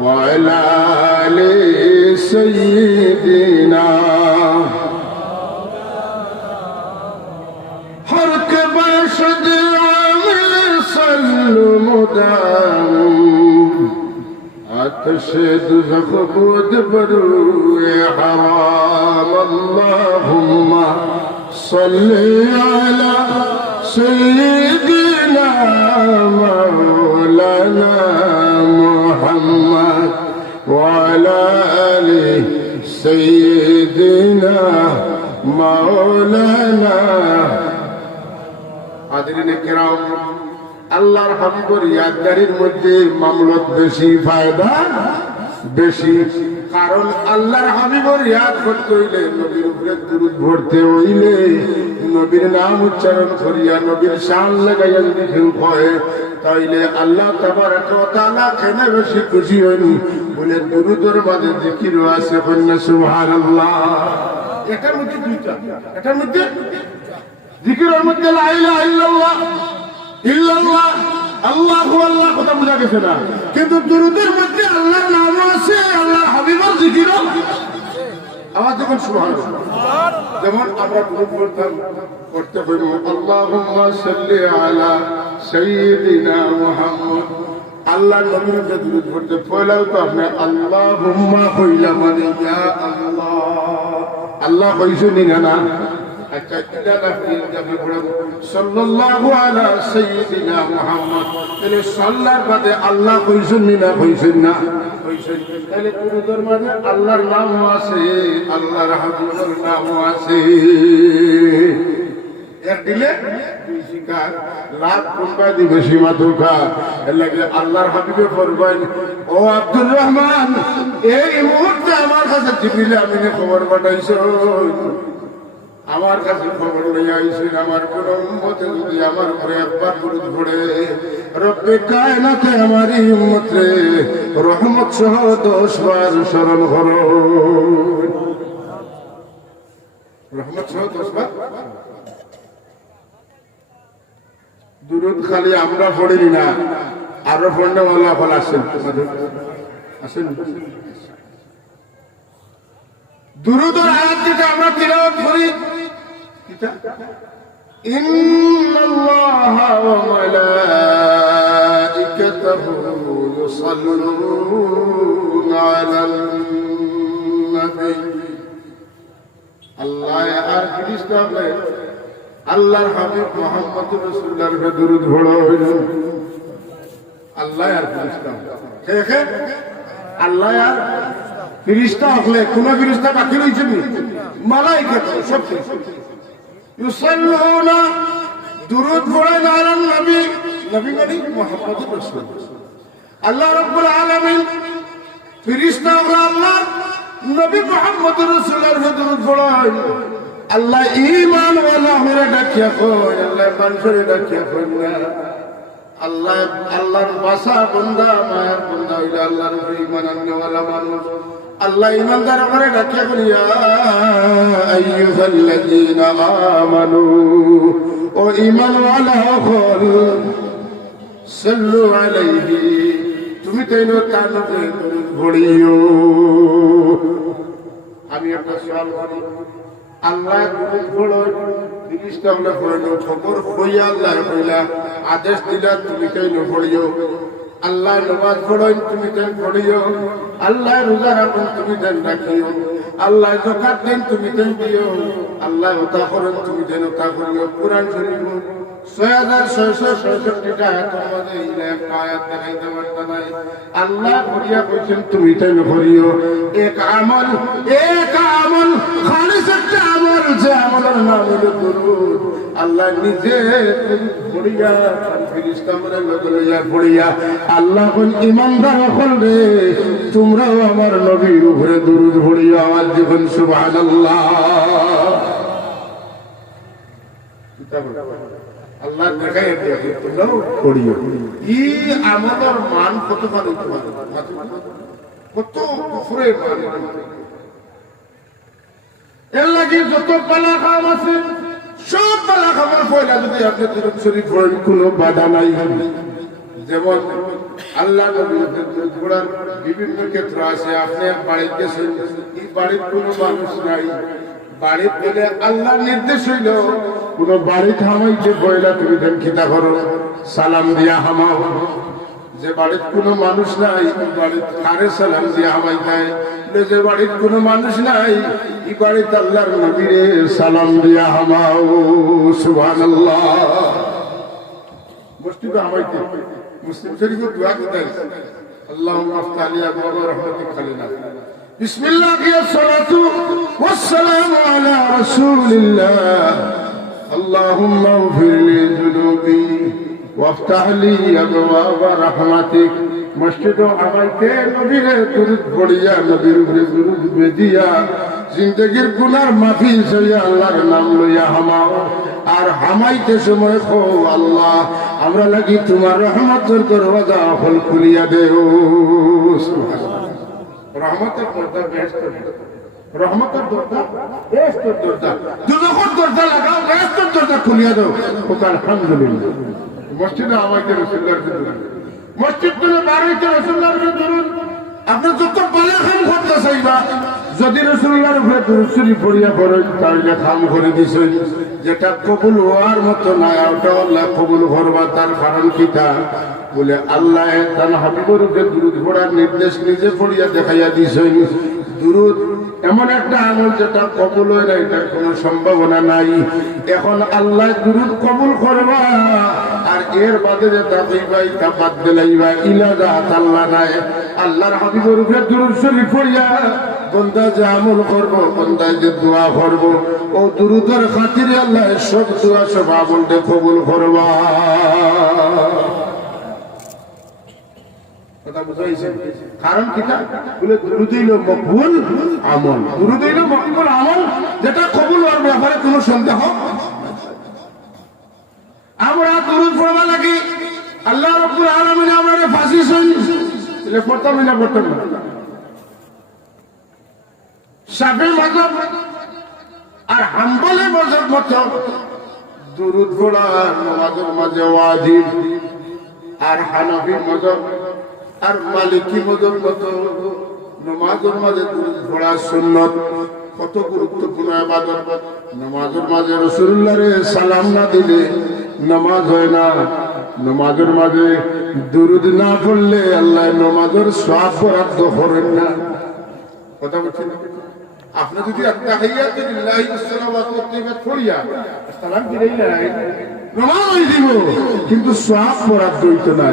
ওয়া আলা আলি সাইয়্যিদিনা हर के बशद आमिर सल्लु मुदाम आतश दुज़ख बुद बरूए हराम अल्लाहुम्मा सल्ली अला सय्यिदिना मौलाना मुहम्मद व अला आलि सय्यिदिना मौलाना হাজিরিনে কিরাম আল্লাহর হাবিবের ইয়াদগারির মধ্যে মামলত বেশি ফায়দা বেশি কারণ আল্লাহর হাবিবের ইয়াদ করতে হইলে নবীর উপরে দরুদ পড়তে হইলে নবীর নাম উচ্চারণ করিয়া নবীর শান লাগাইয়া যদি কেউ কয় তাইলে আল্লাহ তাবারক ওয়া তাআলা কেন বেশি খুশি হইন বলে দরুদের মাঝে জিকির আছে কন্যা সুবহানাল্লাহ এটার মধ্যে দুইটা এটার মধ্যে জিকিরের মধ্যে লা ইলাহা ইল্লাল্লাহ ইল্লাল্লাহ আল্লাহু আল্লাহ কথা বোঝা গেছে না, কিন্তু দুরূদের মধ্যে আল্লাহর নাম আছে, আল্লাহর হাবিবের জিকিরও আওয়াজ যখন সুবহানাল্লাহ, যেমন আমরা দুরূদ পড়তে পারি আল্লাহুম্মা সাল্লি আলা সাইয়্যিদিনা মুহাম্মদ। আল্লাহর নবীর উপরে দুরূদ পড়তে পয়লাও তো আপনি আল্লাহুম্মা কইলা মানে ইয়া আল্লাহ, আল্লাহ কইছেন না। আচ্ছা ইলা রাফিল যাবে পড়ব সাল্লাল্লাহু আলা সাইয়্যিদিনা মুহাম্মদ, তাহলে সাল্লার বাদে আল্লাহ কইছেন না কইছেন না কইছেন, তাহলে দুরূদের মাঝে আল্লাহর নামও আছে, আল্লাহর হাবিবের নামও আছে। এক দিলে দুই শিকার, লাখ কোনবা দিবে সীমা ধোকা, এর লাগে আল্লাহর হাবিবে পড়বেন। ও আব্দুর রহমান, এই মুহূর্তে আমার কাছে জিবরিল আমিনে খবর পাঠাইছো, আমার কাছে খবর লইয়া আইছেন, আমার কোন উম্মতে যদি আমার উপরে একবার দুরূদ পড়ে, রব্বে কায়নাতে আমার এই উম্মতে রহমত সহ 10 বার স্মরণ করো, রহমত সহ 10 বার। দুরূদ খালি আমরা পড়ি না, আরো পড়লে আল্লাহ ফল আসেন আসেন। দুরূদের আয়াত যেটা আমরা তিলাওয়াত করি, ইন্নাল্লাহা ওয়া মালাইকাতাহু ইউসাল্লুনা আলান নবী, আল্লাহ আর ফেরেশতাগণ আল্লাহর হাবিব মুহাম্মদুর রাসূলুল্লাহর উপরে দুরূদ পড়ো। আল্লাহ আর ফেরেশতা কে আল্লাহ আর ফেরেশতা হলে কোন ফেরেশতা বাকি রইছে নি? মালায়েকা সব ইউসাল্লুনা দুরূদ পড়েন আলান নবী, নবী মানে মুহাম্মদুর রাসূলুল্লাহ। আল্লাহ রাব্বুল আলামিন ফেরেশতা হলো আল্লাহ নবী মুহাম্মদুর রাসূলুল্লাহর উপরে দুরূদ পড়েন। আল্লাহ ঈমান ওয়ালা হরে ডাকিয়া কই, আল্লাহ মানুষের ডাকিয়া কই না, আল্লাহ আল্লাহর বাসা বান্দা মায়ার বান্দা হইলে আল্লাহর উপরে ঈমান আননেওয়ালা মানুষ। আল্লাহ ঈমানদার করে ডাকিয়া কই ইয়া আইয়ুহাল্লাযীনা আমানু, ও ঈমান ওয়ালা হল সাল্লু আলাইহি, তুমি তাইনো তার উপরে দুরূদ পড়িও। আমি একটা সওয়াল করি, আল্লাহ দুরূদ পড়ো, ফেরেশতা হলে পড়লো, খবর কইয়া আল্লাহ কইলা আদেশ দিলা তুমি কেন পড়িও। আল্লাহ নামাজ পড়েন তুমি দেন পড়িও, আল্লাহ রোজা রাখেন তুমি দেন রাখিও, আল্লাহ যাকাত দেন তুমি দেন দিও, আল্লাহ ওতা করেন তুমি দেন ওতা করিও। কুরআন শরীফ 6666টা আয়াতের মধ্যে এই একটা আয়াত দেখাইতে পারতা নাই, আল্লাহ করিয়া কইছেন তুমি দেন করিও। এক আমল খালিস একটা আমল, যে আমলের নাম হলো দুরূদ। আল্লাহ নিজে পড়িয়া ফেরেশতাদের লগে লইয়া পড়িয়া আল্লাহ কোন ঈমানদার হল রে, তোমরাও আমার নবীর উপরে দুরূদ পড়িয়া আওয়াজ দিবেন সুবহানাল্লাহ। আল্লাহ দেখাই দিয়ে তোমরাও পড়িও। এই আমলের মান কত ভালো তোমার, কত উপরে মান। এর লাগি যত পালা কাম আছে সব পালা কামের পয়লা যদি আপনি দুরূদ শরীফ পড়েন কোনো বাধা নাই। যেমন আল্লাহ নবীর দুরূদ পড়ার বিভিন্ন ক্ষেত্র আছে। আপনি বাড়িতে গেছেন, এই বাড়ির কোনো মানুষ নাই, বাড়ি পেলে আল্লাহ নির্দেশ হইল কোন বাড়ি থামাইতে পয়লা তুমি দেন খিতা করো, সালাম দিয়া হামাও। যে বাড়ির কোনো মানুষ নাই বাড়ির কারে সালাম দিয়া হামাই দেয়, যে বাড়ির কোনো মানুষ নাই এই বাড়িতে আল্লাহর নবীরে সালাম দিয়া হামাও। সুবহানাল্লাহ। মসজিদে হামাইতে মুসলিম শরীফে দোয়া করতে আল্লাহুম্মা আফতাহ লি আবওয়াব রাহমাতিক খালিনা বিসমিল্লাহ ওয়াস সালাতু ওয়াস সালামু আলা রাসূলিল্লাহ আল্লাহুম্মা ইগফির লি যুনুবি ওয়াফতাহ লি আবওয়াব রাহমাতিক। মসজিদে হামাইতে নবীরে দুরূদ পড়িয়া নবীর উপরে দুরূদ বেদিয়া জিন্দেগীর গুনার মাফি চাইয়া আল্লাহর নাম লইয়া হামাও। আর হামাইতে সময় কো আল্লাহ আমরা লাগি তোমার রহমতের দরওয়াজা হল খুলিয়া দেও। সুবহানাল্লাহ। রহমতের পর্দা বেহেশত রহমতের দরজা, বেহেশতের দরজা, দুজখের দরজা লাগাও, বেহেশতের দরজা খুলিয়া দাও। ওকে আলহামদুলিল্লাহ। মসজিদে আমাকে রাসূলুল্লাহর দুরূদ, মসজিদ থেকে বার হইতে রাসূলুল্লাহর দুরূদ। আপনি যত পালা খাম করতে চাইবা, যদি রাসূলুল্লাহর উপরে দুরূদ শরীফ পড়িয়া পড়েন তাহলে খাম করে দিছেন। যেটা কবুল হওয়ার মতো না, ওটা আল্লাহ কবুল করবা। তার কারণ কিটা? বলে আল্লাহ তার হাবিবের উপরে দুরূদ পড়ার নির্দেশ নিজে পড়িয়া দেখাইয়া দিছেন। দুরূদ এমন একটা আমল যেটা কবুল হয় না, এটার কোনো সম্ভাবনা নাই। এখন আল্লাহ দুরূদ কবুল করবা, আর এর বাদে যেটা কইবা এটা বাদ দিলাইবা, ইলাজা আল্লাহ নাই। আল্লাহর হাবিবের উপরে দুরূদ শরীফ পড়িয়া বন্দা যে আমল করবো, বন্দায় যে দোয়া করবো, ও দুরূদের খাতিরে আল্লাহ সব দোয়া সব আমলকে কবুল করবা। কথা বুঝাইছে? কারণ কিটা? বলে দুরূদ হইল মকবুল আমল। দুরূদ হইল মকবুল আমল, যেটা কবুল হওয়ার ব্যাপারে কোনো সন্দেহ। আমরা দুরূদ পড়বা লাগি আল্লাহ রাব্বুল আলামিন আমাদের ফাঁসি শুনছে, এটা পড়তাম না পড়তাম না। শাফি মাযহাব আর হাম্বলি মাযহাব মতো দুরূদ পড়া নামাজের মাঝে ওয়াজিব, আর হানাফি মাযহাব আর মালিকি মাযহাব মতো নামাজের মাঝে দুরূদ পড়া সুন্নাত। কত গুরুত্বপূর্ণ ইবাদত। নামাজের মাঝে রাসূলুল্লাহরে সালাম না দিলে নামাজ হয় না। নামাজের মাঝে দুরূদ না পড়লে আল্লাহ নামাজের সওয়াব বরাদ্দ করেন না। কথা বলছেন? আপনি যদি আত্তাহিয়াতু লিল্লাহি ওয়াসসালাওয়াতু ওয়াত-তাইয়্যিবাত পড়িয়া সালাম দিলেই না, নামাজ হই দিব, কিন্তু সওয়াব বরাদ্দ হইতো না।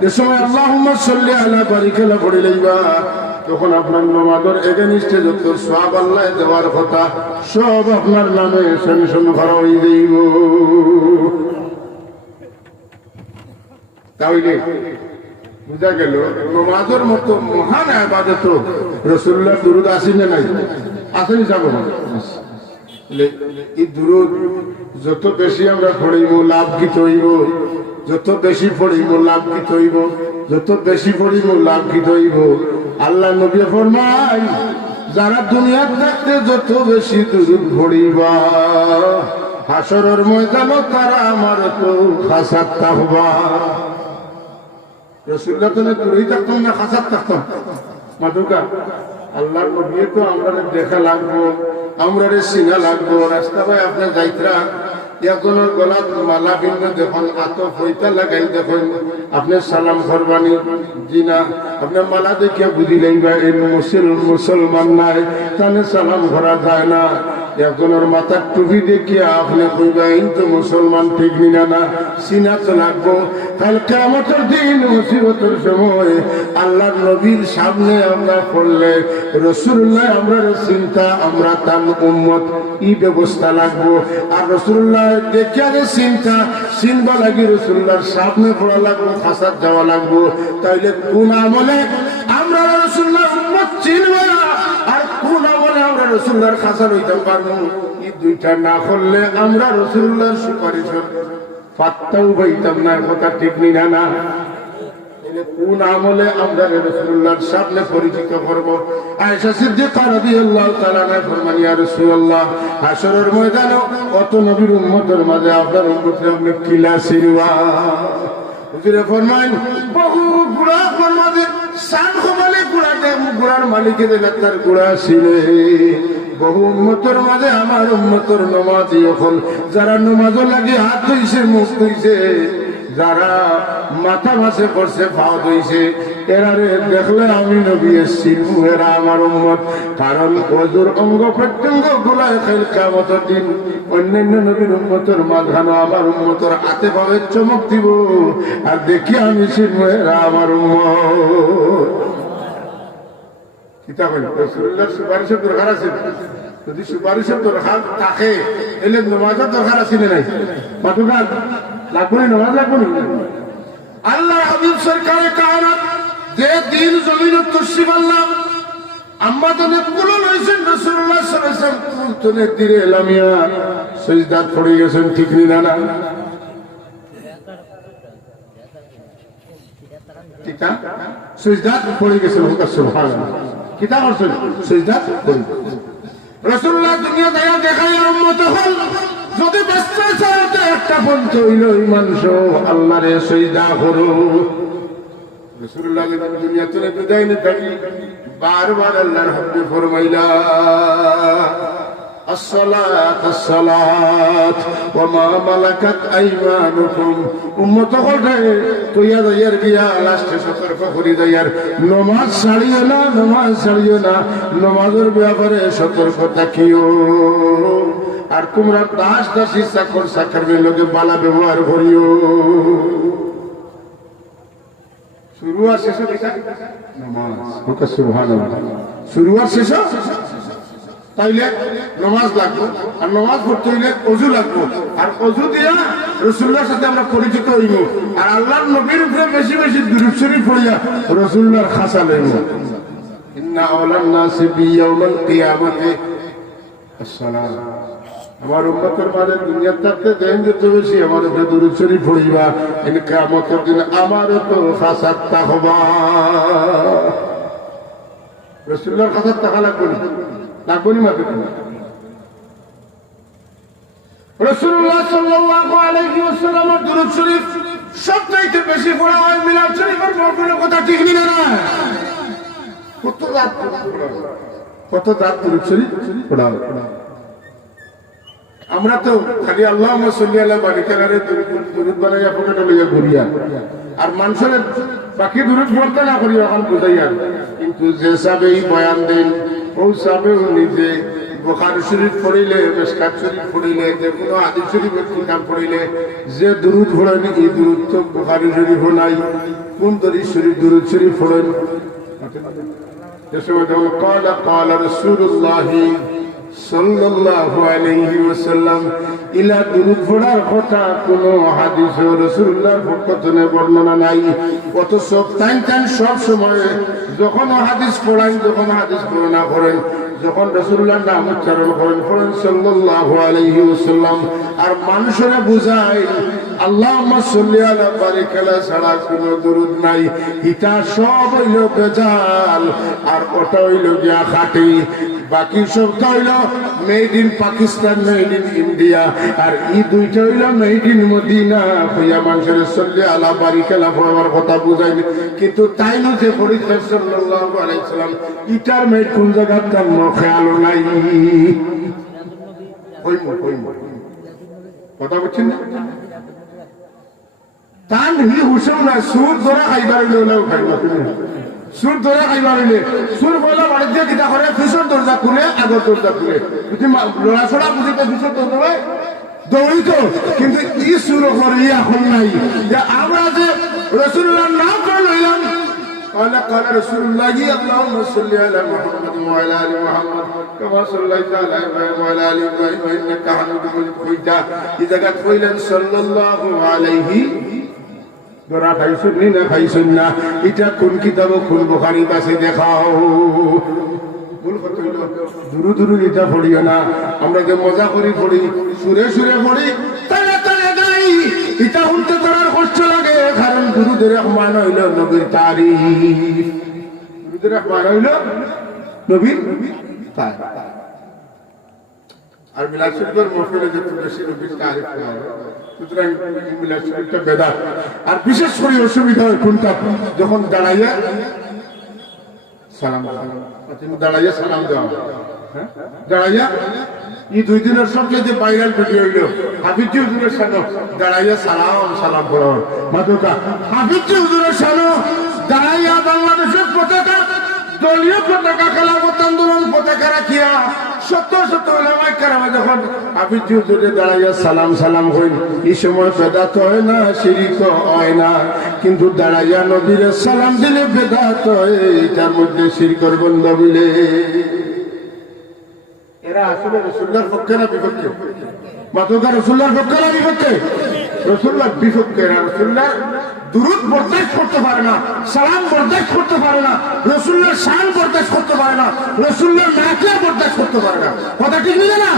যে সময় আল্লাহুম্মা সাল্লি আলা বারিকালা পড়ে লইবা, তখন আপনার নামাজের এগেইনস্টে যত সওয়াব আল্লাহ দেওয়ার কথা সব আপনার নামে সেনশন করা হয়ে যাইব। তাহলে বুঝা গেল নামাজের মতো মহান ইবাদত রাসূলুল্লাহর দুরূদ আছে না নাই? আসেনি যাবো না। এই দুরূদ যত বেশি আমরা পড়িব লাভ কি হইব, যত বেশি পড়িব লাভ কি হইব, যত বেশি পড়িব লাভ কি হইব। আল্লাহ নবী ফরমায়, যারা দুনিয়ার থাকতে যত বেশি দুরূদ পড়িবা, হাসরের ময়দানে তারা আমার তো খাসাত তাহবা। রাসূলুল্লাহ তো দূরেই থাকতাম না, খাসাত থাকতাম। মাদুকা আল্লাহর নবী তো আমরা দেখা লাগবো, আমরা চিনা লাগবো। রাস্তা ভাই আপনার যাইত্রা একজনের গলাত মালা বিন্দু দেখুন, আতফ হইতা লাগাই দেখুন, আপনি সালাম করবানি জিনা, আপনার মালা দেখিয়া বুঝি লাইবা এই মুসলমান নাই, তাহলে সালাম করা যায় না। একজনের মাথার টুপি দেখিয়া আপনি কইবা এই তো মুসলমান, ঠিক নিনা না, চিনা তো লাগবো। কাল কিয়ামতের দিন মুসিবতের সময় আল্লাহর নবীর সামনে আমরা পড়লে রাসূলুল্লাহ আমরা চিন্তা, আমরা তার উম্মত, এই ব্যবস্থা লাগবো। আর রাসূলুল্লাহ দেখিয়া যে চিন্তা চিনবা লাগি রাসূলুল্লাহর সামনে পড়া লাগবো, খাসাত যাওয়া লাগবো। তাইলে কোন আমলে আমরা রাসূলুল্লাহর উম্মত চিনবো না, আর কোন আমলে আমরা রাসূলুল্লাহর খাসা হইতে পারবো, এই দুইটা না করলে আমরা রাসূলুল্লাহর সুপারিশের পাত্তাও পাইতাম না। কথা ঠিক নিনা না? কোন আমলে আমরা রাসূলুল্লাহর সামনে পরিচিত করব? আয়েশা সিদ্দিকা রাদিয়াল্লাহু তাআলা আনহা ফরমান, ইয়া রাসূলুল্লাহ, হাশরের ময়দানে কত নবীর উম্মতের মাঝে আপনার উম্মতের আপনি কিলা সিরওয়া। হুজুরে ফরমান, বহু গুড়া ফরমাতে শান খমালে গুড়াতে গুড়ার মালিকের তার গুড়া ছিলে। বহু উম্মতের মাঝে আমার উম্মতের নামাজি হল, যারা নামাজও লাগে হাত ধুইছে, মুখ ধুইছে, যারা মাথা মাসে করছে, পা ধুইছে, এরারে দেখলে আমি নবী এসছি, এরা আমার উম্মত। কারণ ওজুর অঙ্গ প্রত্যঙ্গ গুলায় খেল কিয়ামতের দিন অন্যান্য নবীর উম্মতের মাঝখানে আমার উম্মতের হাতে পাবে চমক দিব, আর দেখি আমি চিনব এরা আমার উম্মত। কিতা কইল রাসূলুল্লাহর সুপারিশের দরকার আছে? যদি সুপারিশের দরকার থাকে এলে নামাজের দরকার আছে না নাই? মাতুকা লাগবে না, নামাজ লাগবে না। আল্লাহ হাবিব সরকারে কায়নাত যে দিন জমিনে তশরিফ আল্লাহ আমাদের কুল লইছেন রাসূলুল্লাহ সাল্লাল্লাহু আলাইহি ওয়াসাল্লাম, তুনে দিরে এলামিয়া সিজদাত পড়ে গেছেন, ঠিক না না? কিতা সিজদাত পড়ে গেছেন, সুবহানাল্লাহ। কিতা করছেন? সিজদাত পড়ে। রাসূলুল্লাহ দুনিয়া দায়া দেখায় উম্মত হল যদি বাঁচতে চাও তো একটা পন্থ হইল ঈমান সহ আল্লাহরে সিজদা করো। রাসূলুল্লাহ দুনিয়া থেকে বিদায় নিয়ে থাকি বারবার আল্লাহর হাবিব ফরমাইলা الصلاة الصلاة وما ملكت أيمانكم উম্মত হলে তুইয়া দয়ার বিয়া লাস্টে সতর্ক করি দয়ার নমাজ ছাড়িও না, নমাজ ছাড়িও না, নমাজের ব্যাপারে সতর্ক থাকিও। আর তোমরা দাস দাসী চাকর চাকরের লোকে বালা ব্যবহার করিও। শুরু আর শেষ নামাজ, সুবহানাল্লাহ, শুরু আর শেষ তাইলে নামাজ লাগবো, আর নামাজ পড়তে হইলে অজু লাগবো, আর অজু দিয়া রাসূলুল্লাহর সাথে আমরা পরিচিত হইব, আর আল্লাহর নবীর উপরে বেশি বেশি দুরূদ শরীফ পড়িয়া রাসূলুল্লাহর খাসা লইব। ইন্না আওলান নাসি বিয়াউমিল কিয়ামাতি আসসালাম। আমার উম্মতের মাঝে দুনিয়া থাকতে দেন যত বেশি আমার উপরে দুরূদ শরীফ পড়িবা, ইন কিয়ামতের দিন আমারও তো খাসা তাকবা। রাসূলুল্লাহর খাসা তাকা লাগবে না, লাগবে না মাকে। রাসূলুল্লাহ সাল্লাল্লাহু আলাইহি ওয়াসাল্লামের দুরূদ শরীফ সবচাইতে বেশি পড়া হয় মিলাদ শরীফের মহফিলের কথা ঠিক না? কত রাত দুরূদ শরীফ পড়া হয়। আমরা তো খালি আল্লাহুম্মা সাল্লি আলা বারিকারে দুরূদ বানাইয়া পকেটে লইয়া ঘুরিয়া, আর মানুষের বাকি দুরূদ পড়তে না করি এখন বুঝাইয়া। কিন্তু যে সাবেই বয়ান দেন ও সাবেও নিজে বুখারী শরীফ পড়িলে, মিশকাত শরীফ পড়িলে, যে কোনো হাদিস শরীফের কিতাব পড়িলে যে দুরূদ পড়েন এই দুরূদ তো বুখারী শরীফও নাই। কোন শরীফ দুরূদ শরীফ পড়েন? قال قال رسول الله সাল্লাল্লাহু আলাইহি ওয়াসাল্লাম, ইলা দুরূদ পড়ার কথা কোন হাদিসে রাসূলুল্লাহর পক্ষ থেকে বর্ণনা নাই। অথচ টাইম সব সময় যখন হাদিস পড়েন, যখন হাদিস বর্ণনা করেন, যখন রাসূলুল্লাহর নাম উচ্চারণ করেন সাল্লাল্লাহু আলাইহি ওয়াসাল্লাম, আর মানুষের বুঝায় আল্লাহুম্মা সাল্লি আলা বারিকালা ছাড়া কোনো দুরূদ নাই। ইটা সব হইল বেজাল, আর ওটা হইল গিয়া খাঁটি। বাকি সবটা হইল made in Pakistan, made in India, আর এই দুইটা হইল মেড ইন মদিনা। হইয়া মানুষের সাল্লি আলা বারিকালা পড়ার কথা বুঝাইনি, কিন্তু তাই না যে পরিচয় সাল্লাল্লাহু আলাইহি ওয়াসাল্লাম ইটার মেড কোন জায়গার তার খেয়াল নাই। কথা বলছেন না? তান হি হুসেন না সুর ধরা খাইবার হইলেও খাইবা, সুর ধরে খাইবার হইলে সুর বলে বাড়ি দিয়ে কিতা করে পিছর দরজা খুলে আগর দরজা খুলে, যদি লড়াছড়া বুঝিতে পিছর দরজা হয় দৌড়িত। কিন্তু ই সুর করে এখন নাই। আমরা যে রাসূলুল্লাহর নাম করে লইলাম, قال قال رسول الله اللهم صل على محمد وعلى ال محمد كما صليت على ابراهيم وعلى ال ابراهيم انك حميد مجيد। اذا قد قيل صلى الله عليه ধরা খাইছুন না খাইছুন না, এটা কোন কিতাব কোন বুখারীর কাছে দেখাও। ভুল কথা হইল দুরুদ এটা পড়িও না। আমরা যে মজা করি পড়ি, সুরে সুরে পড়ি, তালে তালে গাই, এটা শুনতে তার কষ্ট লাগে। কারণ দুরুদের রহমান হইল নবীর তারিফ, দুরুদের রহমান হইল নবীর তারিফ। আর মিলাদ শরীফের মহফিলে যে বেশি নবীর তারিফ করা হয়, সুতরাং মিলাদ শরীফটা বেদাত। আর বিশেষ করে অসুবিধা হয় কোনটা, যখন দাঁড়াইয়া সালাম দাঁড়াইয়া সালাম দেওয়া, দাঁড়াইয়া এই দুই দিনের সবচেয়ে ভাইরাল ভিডিও হইল হাফিজি হুজুরের সাথে দাঁড়াইয়া সালাম পড়া। মাদকা হাফিজি হুজুরের সাথে দাঁড়াইয়া বাংলাদেশের পতাকা, দলীয় পতাকা, খেলাফত আন্দোলন পতাকা রাখিয়া শত শত উলামায়ে কেরাম যখন হাফিজি হুজুরে দাঁড়াইয়া সালাম করেন, এই সময় বেদাত হয় না, শিরক হয় না। কিন্তু দাঁড়াইয়া নবীর সালাম দিলে বেদাত হয়, এটার মধ্যে শিরকের গন্ধ মিলে। এরা আসলে রাসূলুল্লাহর পক্ষে না বিপক্ষে? মাদকা রাসূলুল্লাহর পক্ষে না বিপক্ষে? রাসূলুল্লাহর বিপক্ষে। রাসূলুল্লাহ দুরূদ বরদাশত করতে পারে না, সালাম বরদাশত করতে পারে না, রাসূলুল্লাহর শান বরদাশত করতে পারে না, রাসূলুল্লাহর নাকিয়া বরদাশত করতে পারে না। কথা ঠিক না?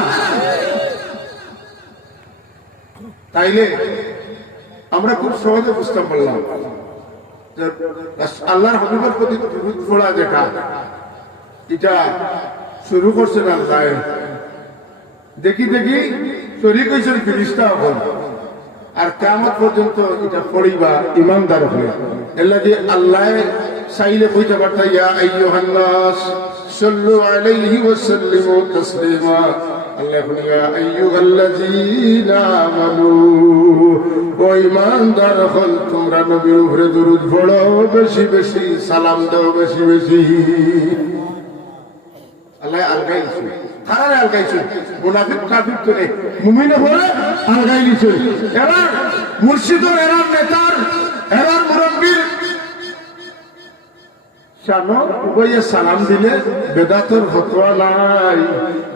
তাইলে আমরা খুব সহজে বুঝতে পারলাম যে আল্লাহর হাবিবের প্রতি দুরূদ পড়া যেটা, এটা শুরু করছেন আল্লাহ দেখি দেখি শরীর কইছেন ফিরিস্তা হন আর কিয়ামত পর্যন্ত এটা পড়িবা ইমানদার হয়ে এর লাগে আল্লাহ চাইলে কইতে পারতা ইয়া আইয়ুহান নাস সাল্লু আলাইহি ওয়া সাল্লিমু তাসলিমা আল্লাহ বলে ইয়া আইয়ুহাল্লাযীনা আমানু ও ইমানদার হল তোমরা নবীর উপরে দরুদ পড়ো বেশি বেশি সালাম দাও বেশি বেশি আল্লাহ আলগাইছে কারারে আলগাইছে মুনাফিক কাফির করে মুমিন হলে আলগাইছে এরা মুর্শিদর এরা নেতার এরা মুরব্বির শানো উভয়ে সালাম দিলে বেদাতের ফতোয়া নাই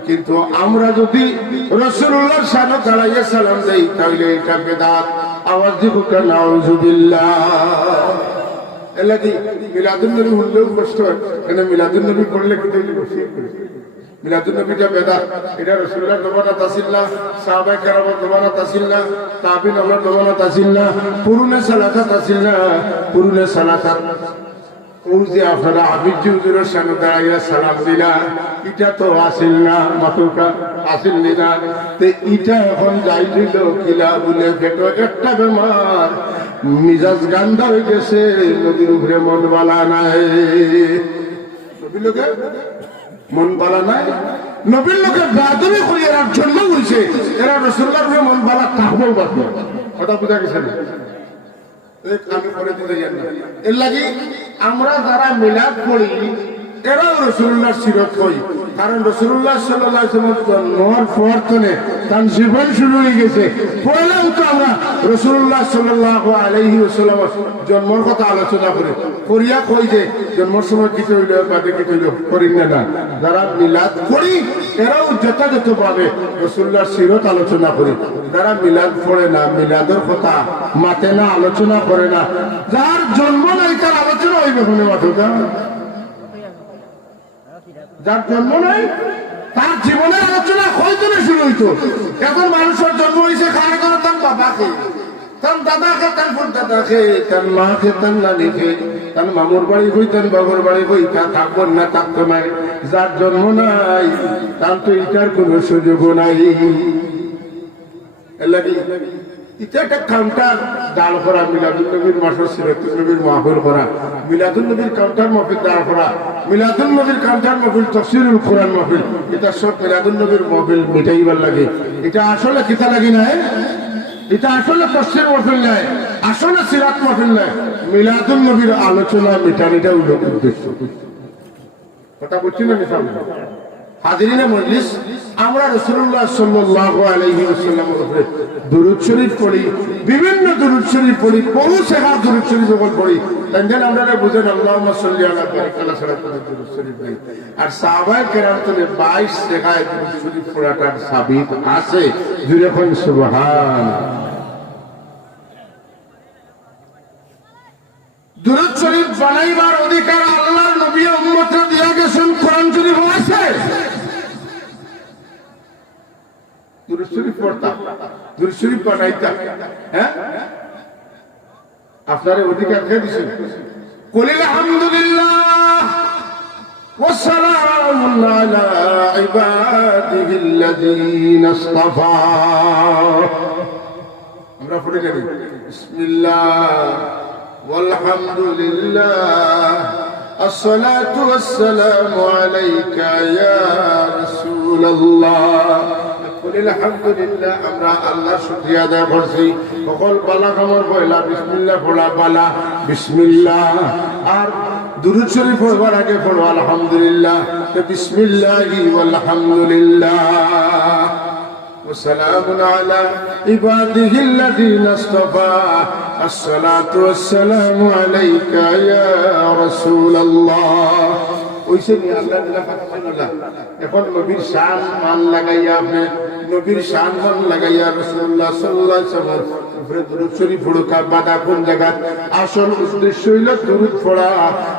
কিন্তু আমরা যদি রাসূলুল্লাহর শানে দাঁড়াইয়া সালাম দেই তাহলে এটা বেদাত আওয়াজ দিব কেন নাউযুবিল্লাহ এলাকি মিলাদুন নবী হলেও কষ্ট হয় কেন মিলাদুন নবী পড়লে কি তৈরি করছি মিলাদুন নবীটা বেদাত এটা রাসূলুল্লাহর জমানাত আসিল না সাহাবায়ে কেরামের জমানাত আসিল না তাবিঈন আমার জমানাত আসিল না পুরুনে সালাত আসিল না পুরুনে সালাত ও যে আপনারা আবিদ হুজুরের সামনে দাঁড়াইয়া সালাম দিলা এটা তো আসিল না মাতুকা আসিল না তো এটা এখন যাই দিল কিলা বলে পেটো একটা বেমার মিজাজ গান্ধা হয়ে গেছে নদীর উপরে মন বালা নাই নবীর লোকে মন বালা নাই নবীর লোকে বেয়াদবি করে এরার জন্য হয়েছে এরা রাসূলুল্লাহর উপরে মন বালা থাকবো বাকি কথা বুঝা গেছে না আমি করে দিতে যাই না এর লাগি আমরা যারা মিলাদ পড়ি এরাও রাসূলুল্লাহর সিরত হই কারণ রাসূলুল্লাহ সাল্লাল্লাহু আলাইহি ওয়াসাল্লাম জন্মের পর থেকে তার জীবন শুরু হয়ে গেছে পয়লাও তো আমরা রাসূলুল্লাহ সাল্লাল্লাহু আলাইহি ওয়াসাল্লামের জন্মের কথা আলোচনা করি করিয়া কই যে জন্মের সময় কি হইল বাদে কি হইল করি না যারা মিলাদ পড়ি এরাও যথাযথভাবে রাসূলুল্লাহর সিরত আলোচনা করি যারা মিলাদ পড়ে না মিলাদের কথা মাতে না আলোচনা করে না যার জন্ম নাই তার আলোচনা হইবে কোনে মাথা যার জন্ম নাই তার জীবনের আলোচনা হয়তো শুরু হইতো এখন মানুষের জন্ম হয়েছে খায় করে তার বাবাকে তার দাদাকে তার দাদাকে তার মাকে তার নানিকে তার মামুর বাড়ি হই তার বাবুর বাড়ি হই তা থাকবো না থাকতো নাই যার জন্ম নাই তার তো এটার কোনো সুযোগও নাই এটা একটা কাউন্টার দাঁড় করা মিলাদুল নবীর মাসের সিরাতুল নবীর মাহফিল করা মিলাদুল নবীর কাউন্টার মাহফিল দাঁড় করা মিলাদুল নবীর কাউন্টার মাহফিল তাফসীরুল কোরআন মাহফিল এটা সব মিলাদুল নবীর মাহফিল মিটাইবার লাগে এটা আসলে কিতা লাগি না এটা আসলে তাফসীর মাহফিল নয় আসলে সিরাত মাহফিল নয় মিলাদুল নবীর আলোচনা মিটানিটা উদ্দেশ্য কথা বলছি না মিশাল হাজিরিনে মজলিস আমরা রাসূলুল্লাহ সাল্লাল্লাহু আলাইহি ওয়াসাল্লামের উপরে দুরূদ শরীফ পড়ি বিভিন্ন দুরূদ শরীফ পড়ি বহু সেহা দুরূদ শরীফ পড়ি তাই আমরা বুঝেন আল্লাহুম্মা সাল্লি আলা বারিকাল্লাহ সাল্লাল্লাহু দুরূদ শরীফ পড়ি আর সাহাবায়ে কেরাম তো 22 সেহায় দুরূদ শরীফ পড়াটার সাবিত আছে যখন সুবহান দুরূদ শরীফ বানাইবার অধিকার আল্লাহর নবী ও উম্মতরা দিয়া গেছেন কোরআন শরীফ আছে দুরূদ শরীফ পড়তা দুরূদ শরীফ বানাইতা হ্যাঁ আপনার অধিকার কে দিছেন কুলিল হামদুলিল্লাহ ওয়া সালামুন আলা ইবাদিহিল্লাযীনা ইসতাফা আমরা পড়ে নেব বিসমিল্লাহ والحمد لله الصلاة والسلام عليك يا رسول الله قل الحمد لله আমরা আল্লাহ শুকরিয়া আদায় করছি সকল বালা কামর পয়লা বিসমিল্লাহ পড়া বালা বিসমিল্লাহ আর দুরূদ শরীফ পড়বার আগে পড়ো আলহামদুলিল্লাহ তো বিসমিল্লাহি ওয়াল হামদুলিল্লাহ وسلام على عباده الذين اصطفى الصلاة والسلام عليك يا رسول الله ওইসবই আল্লাহ আল্লাহ এখন নবীর শান মান লাগাইয়া আপনি নবীর শান মান লাগাইয়া রাসূলুল্লাহ সাল্লাল্লাহু আলাইহি ওয়াসাল্লাম উপরে দুরূদ শরীফ পড়া বাদা কোন জায়গা আসল উদ্দেশ্য হইল দুরূদ পড়া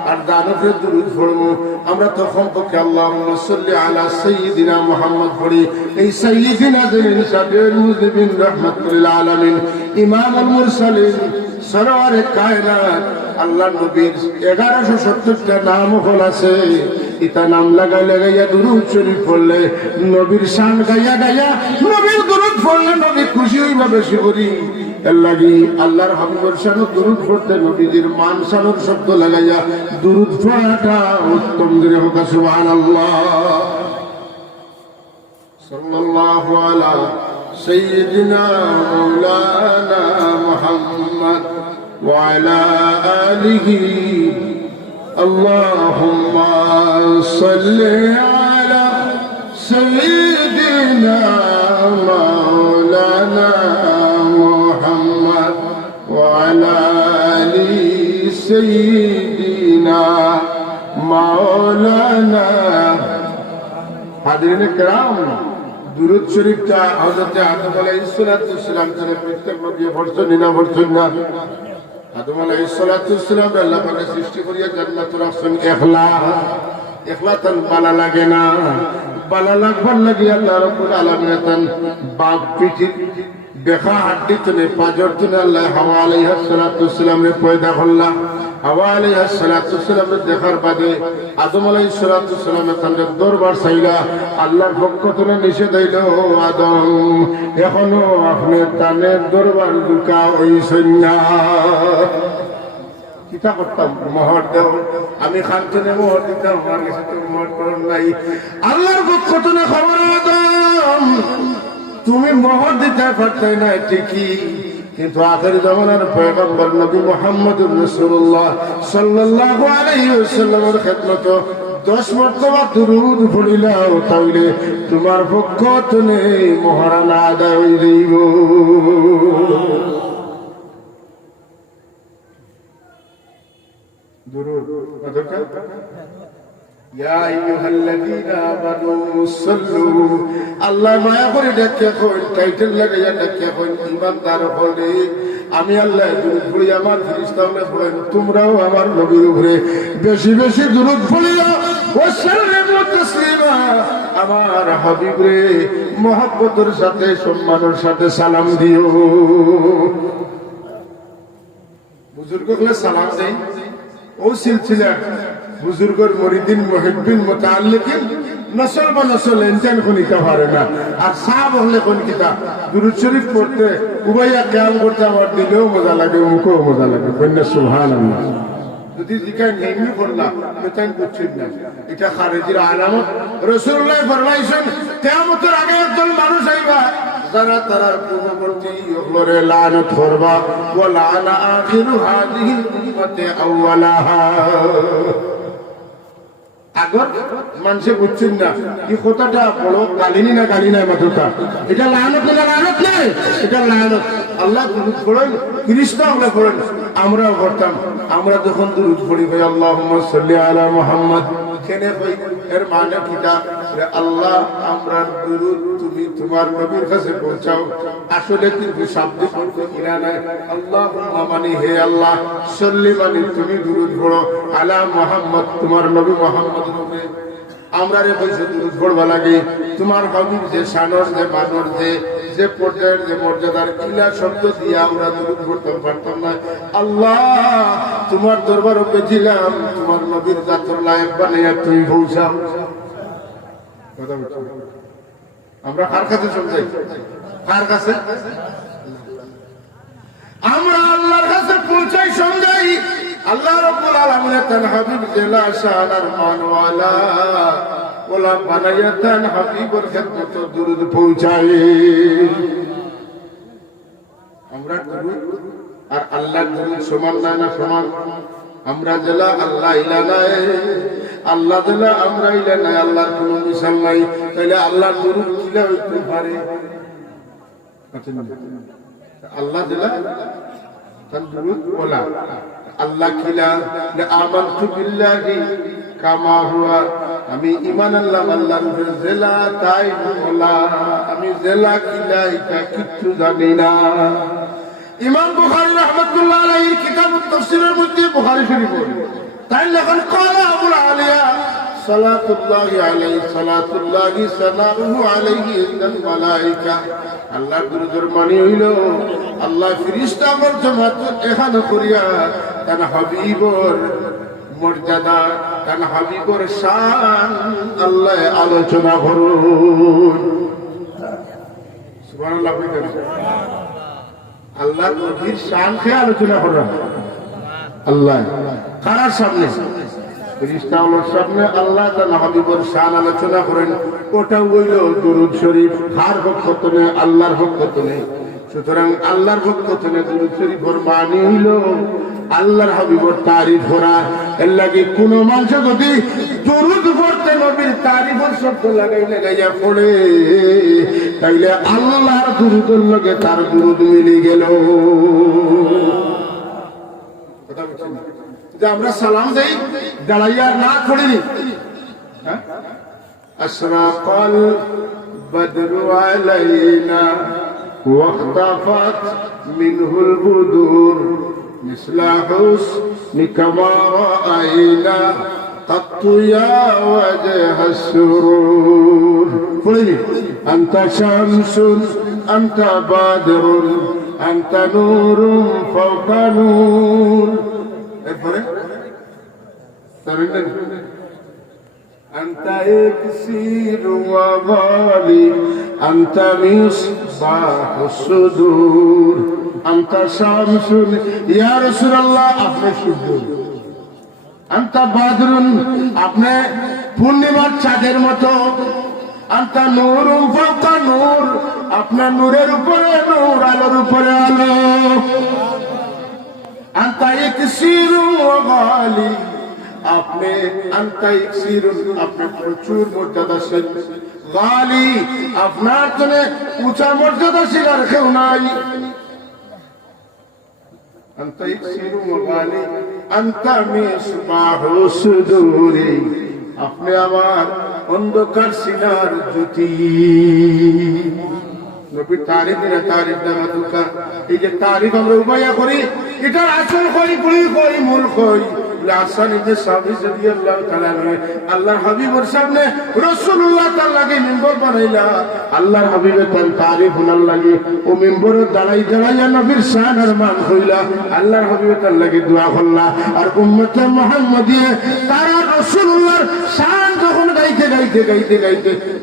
আর দানতে দুরূদ পড়মু আমরা তখন পক্ষে আল্লাহুম্মা সাল্লি আলা সাইয়্যিদিনা মুহাম্মদ পড়ি এই সাইয়্যিদিনা দিন সাবিল মুজলিমিন রাহমাতুল আলামিন ইমামুল মুরসালিন সরওয়ারে কায়নাত আল্লাহ নবীর 1170টা নাম হল আছে ইতা নাম লাগাই লাগাইয়া দুরূদ শরীফ পড়লে নবীর শান গাইয়া গাইয়া নবীর দুরূদ পড়লে নবী খুশি হইবা বেশি করি এর লাগি আল্লাহর হাবিবের শানে দুরূদ পড়তে নবীজির মান শানের শব্দ লাগাইয়া দুরূদ পড়াটা উত্তম করে হোক সুবহানাল্লাহ সাল্লাল্লাহু আলা সাইয়্যিদিনা মাওলানা মুহাম্মদ ওয়া আলা আলিহি আল্লাহুম্মা সাল্লি আলা সাইয়্যিদিনা মাওলানা মুহাম্মদ ওয়া আলা আলি সাইয়্যিদিনা মাওলানা হাজিরিনে কেরাম দুরূদ শরীফটা হযরত আদম আলাইহিস সালাতু সালাম থেকে প্রত্যেক নবী পড়ছেন না পড়ছেন না আদম আলাইহিস সালাতু সালাম আল্লাহ পাকে সৃষ্টি করিয়া জান্নাতে রাখছেন একলা তন ভালো লাগে না ভালো লাগবার লাগি আল্লাহ রাব্বুল আলামিন তন বাপ পিঠি দেখা হাড্ডি তনে পাজর তনে আল্লাহ হাওয়া আলাইহিস সালাতু সালামে পয়দা করলা হাওয়া আলাইহিস সালাতু সালামে দেখার বাদে আদম আলাইহিস সালাতু সালামে তাদের দরবার চাইলা আল্লাহর পক্ষ থেকে নিষেধ হইল আদম এখনো আপনি তানের দরবার ঢুকা হইছেন না কিতা করতাম মোহর দেও আমি খানতনে মোহর দিতাম আমার কাছে তো মোহর করার নাই আল্লাহর পক্ষ থেকে খবর আদম তুমি মোহর দিতে পারতে না ঠিকই কিন্তু আখেরি জামানার পয়গম্বর নবী মুহাম্মদুর রাসূলুল্লাহ সাল্লাল্লাহু আলাইহি ওয়াসাল্লামের খিদমত 10 মর্তবা দুরূদ পড়িলাও তাইলে তোমার পক্ষ থেকে মোহরানা আদায় হই যাইব দুরূদ কতটা ইয়া আইয়ুহাল্লাযীনা আমানু সাল্লু আল্লাহ মায়া করে ডাকে কই টাইটেল লাগাইয়া ডাকে কই ঈমানদার হলে আমি আল্লাহ দুরূদ পড়ি আমার ফেরেশতারা পড়েন তোমরাও আমার নবীর উপরে বেশি বেশি দুরূদ পড়িও ওয়া সাল্লিমু তাসলিমা আমার হাবিব রে মহব্বতের সাথে সম্মানের সাথে সালাম দিও বুজুর্গগুলো সালাম দেই ও সিলসিলা বুজুর্গর মুরিদিন মুহিব্বিন মুতাআল্লিকিন নসল বা নসল এনজান কোনিটা পারে না আর সাহাব হলে কোন কিতা দুরূদ শরীফ পড়তে উবাইয়া কিয়াম করতে আমার দিলেও মজা লাগে মুখেও মজা লাগে বন্যা সুবহানাল্লাহ যদি জিকার নেমনি পড়লা বেতান বুঝছেন না এটা খারেজির আলামত রাসূলুল্লাহ ফরমাইছেন কিয়ামতের আগে একজন মানুষ আইবা যারা তারার পূর্ববর্তী ওগুলোরে লানত করবা ওয়া লানা আখিরু হাযিহিল উম্মতি আউওয়ালাহা আগর মানুষে বুঝছেন না এই কথাটা বড় গালিনি না গালি নাই মাত্রটা এটা লানত না লানত নাই এটা লানত আল্লাহ দুরূদ পড়েন ফেরেশতা আমরা পড়েন আমরাও করতাম আমরা যখন দুরূদ পড়ি ভাই আল্লাহুম্মা সাল্লি আলা মুহাম্মদ কেনে কই এর মানে কিটা আল্লাহ আমরা দুরূদ তুমি তোমার নবীর কাছে পৌঁছাও আসলে কিন্তু শাব্দিক অর্থ কিনা নাই আল্লাহুম্মা মানে হে আল্লাহ সাল্লি মানে তুমি দুরূদ পড়ো আলা মুহাম্মদ তোমার নবী মুহাম্মদের উপরে আমরা রে কইছে দুরূদ পড়বা লাগে তোমার হাবিব যে শানর যে মানর যে পর্যায়ের যে মর্যাদার ইলা শব্দ দিয়ে আমরা দুরূদ পড়তাম পারতাম না আল্লাহ তোমার দরবারে গেছিলাম তোমার নবীর জাতর লায়েক বানাইয়া তুমি পৌঁছাও কথা বলছো আমরা কার কাছে যাই কার কাছে আমরা আল্লাহর কাছে পৌঁছাই সঙ্গেই আল্লাহ রাব্বুল আলামিন তার হাবিব জেলা শানার মানওয়ালা ওলা বানাইয়া তার হাবিবের খিদমতে দুরূদ পৌঁছাই আমরা দুরূদ আর আল্লাহর দুরূদ সমান না সমান আমরা জেলা আল্লাহ ইলা নাই আল্লাহ জেলা আমরা ইলা নাই আল্লাহর কোনো মিশাল নাই তাইলে আল্লাহর দুরূদ কিলা হইতে পারে আল্লাহ জেলা তার দুরূদ ওলা আল্লাহ কিলা আমানতু বিল্লাহি কামা হুয়া আমি ঈমান আনলাম আল্লাহর উপরে জেলা তাই ওলা আমি জেলা কিলা এটা কিচ্ছু জানি না ইমাম বুখারী রাহমাতুল্লাহ আলাইহির কিতাবুত তাফসীরের মধ্যে বুখারী শরীফ তাই লেখেন ক্বালা আবুল আলিয়া সালাতুল্লাহি আলাইহি সালাতুল্লাহি সালামুহু আলাইহি ইন্দাল মালায়েকা আল্লাহর দুরূদের মানে হইল আল্লাহ ফেরেশতাগণ জমাত এখানে করিয়া তার হাবিবর মর্যাদা তার হাবিবর শান আল্লাহ আলোচনা করুন। সুবহানাল্লাহ। আল্লাহ নবীর শানকে আলোচনা করা আল্লাহ কার সামনে? ফেরেশতাগুলোর সামনে আল্লাহ তার হাবিবর শান আলোচনা করেন। ওটা হইল দুরূদ শরীফ। কার পক্ষ থেকে? আল্লাহর পক্ষ থেকে। সুতরাং আল্লাহর পক্ষ থেকে দুরূদ শরীফের মানে হইল আল্লাহর হাবিবর তারিফ করা। এর লাগে কোন মানুষ যদি দুরূদ পড়তে নবীর তারিফের শব্দ লাগাইয়া পড়ে তাইলে আল্লাহর দুরূদের লগে তার দুরূদ মিলে গেল। কথা বুঝছেন? যে আমরা সালাম দেই দাঁড়াইয়া না পড়িনি। আশরাকাল বদরু আলাইনা واختفت منه البدور مثل حسنك ما رأينا قط يا وجه السرور أنت شمس أنت بدر أنت نور فوق نور أنت إكسير وغالي أنت مصباح الصدور أنت شمس يا رسول الله أفنى الشدور أنت بدر أفنى পূর্ণিমার চাঁদের মতো أنت نور فوق نور أفنى নূরের উপরে নূর আলোর উপরে আলো أنت إكسير وغالي আপনি আপনি প্রচুর মর্যাদাশীল গালি আপনার জন্য উঁচা মর্যাদাশীল আর কেউ নাই আপনি আমার অন্ধকার সিনার জ্যোতি। নবীর তারিফ তারিফ দেওয়া দোকান। এই যে তারিফ আমরা উপায়া করি এটার আসল কই কই মূল কই আল্লাহর হাবিবের সামনে রাসূলুল্লাহ তার লাগে মিম্বর বানাইলা। আল্লাহর হাবিবের তার তারিফ শোনার লাগে ও মিম্বরে দাঁড়াইয়া নবীর শান আর মান হইলা। আল্লাহর হাবিবের তার লাগে দোয়া করলা। আর উম্মতে মুহাম্মাদিয়ে তারা রাসূলুল্লাহর শান যখন গাইতে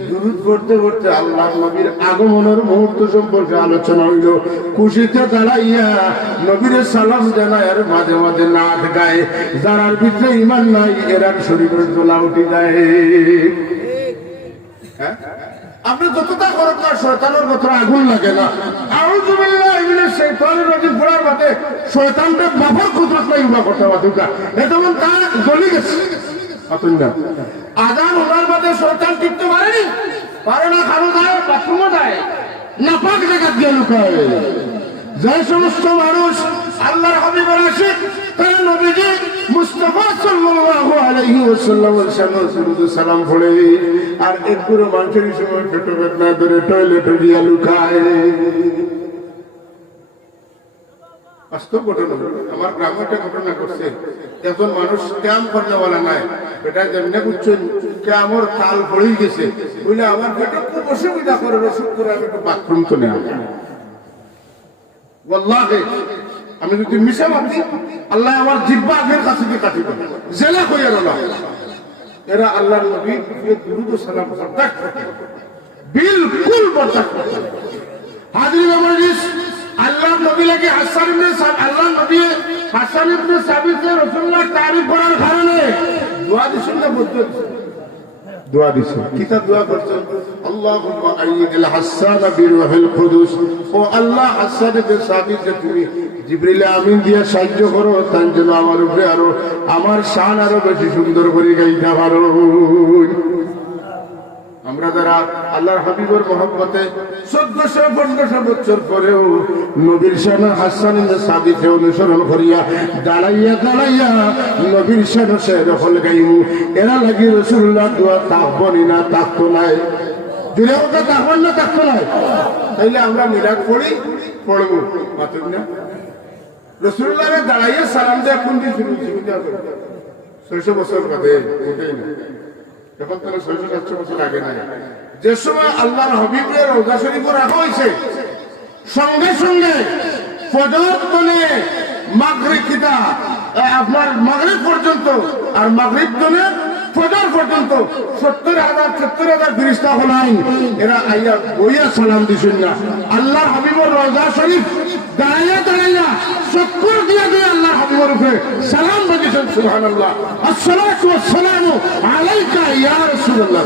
দুরূদ পড়তে আল্লাহর নবীর আগমনের মুহূর্ত সম্পর্কে আলোচনা হইল। খুশিতে দাঁড়াইয়া নবীর সালাম জানায় আর মাঝে মাঝে নাচ গায়। যারার ভিতরে ঈমান নাই এরার শরীরের দোলা উঠে যায়। আপনি যতটা করেন না শয়তানের কথা আগুন লাগে না। আউযু বিল্লাহি মিনাশ শাইতানির রাজিম পড়ার বাদে শয়তানটা বাবার কুদরত নাই উবা করতে পারতুকা। এতক্ষণ তা জ্বলে গেছে। আজান ওনার বাদে শয়তান টিকতে পারেনি, পারে না। খানো যায়, বাথরুমও যায়, নাপাক জায়গা দিয়ে লুকায়। যে সমস্ত মানুষ আল্লাহর হাবিবের আশিক তারা নবীজি মুস্তাফা সাল্লাল্লাহু আলাইহি ওয়াসাল্লামের সামনে দুরূদ সালাম পড়ে আর একগুলো মানুষের সময় পেট বেদনা ধরে টয়লেটে গিয়ে লুকায়। বাস্তব ঘটনা। আমার গ্রামে একটা ঘটনা করছে। এখন মানুষ ক্যাম করেওয়ালা নাই, এটা যেমনি বুঝছেন ক্যামর তাল পড়ে গেছে বুঝলে আমার পেটে খুব অসুবিধা করে। ওষুধ করে আমি একটু বাথরুম তো নেওয়া ওয়াল্লাহি আমি যদি মিশা ভাবছি আল্লাহ আমার জিহ্বা আগের কাছে গিয়ে কাটিব জেলা কইয়া রলা। এরা আল্লাহর নবী দুরূদ ও সালাম বরদাস্ত করে, বিলকুল বরদাস্ত করে। হাজির মজলিস আল্লাহর নবী লাগে হাসান ইবনে সাবিত রাসূলুল্লাহ তারিফ করার কারণে দোয়া দিছেন না বলতে দোয়া দিছে। কিতাব দোয়া করছেন আল্লাহুম্মা আইয়িদিল হাসান বিরুহিল কুদুস। ও আল্লাহ হাসান ইবনে সাবিত তুমি জিবরিল আমিন দিয়ে সাহায্য করো তার জন্য আমার উপরে আরো আমার শান আরো বেশি সুন্দর করে গাইতে পারো। আমরা যারা আল্লাহর হাবিবের মহব্বতে 1400-1500 বছর পরেও নবীর শান হাসান ইবনে সাবিত অনুসরণ করিয়া দাঁড়াইয়া নবীর শান শের হল গাইমু। এরা লাগি রাসূলুল্লাহ দোয়া তাকবনি না তাকতো নাই দিলে ওটা তাকবন না তাকতো নাই। তাইলে আমরা মিলাদ পড়বো মাত্র না রাসূলুল্লাহরে দাঁড়াইয়া সালাম দেয়া কোন দিন শুরু হয়েছে? 600 বছর বাদে ওটাই না। এখন তারা 600-700 বছর আগে নাই। যে সময় আল্লাহর হাবিবের রওজা শরীফ রাখা হয়েছে সঙ্গে সঙ্গে ফজর তলে মাগরিব কিতা আপনার মাগরিব পর্যন্ত, আর মাগরিব থেকে ফজর পর্যন্ত 70,000 ফেরেশতা হলাইন। এরা আইয়া বইয়া সালাম দিছেন না। আল্লাহ হাবিবুর রওজা শরীফ দাঁড়াইয়া দাঁড়াইয়া চক্কর দিয়া দিয়ে আল্লাহ হাবিবুর উপরে সালাম বাজিয়েছেন। সুবহানাল্লাহ। আসসালাতু ওয়াসসালামু আলাইকা ইয়া রাসূলুল্লাহ।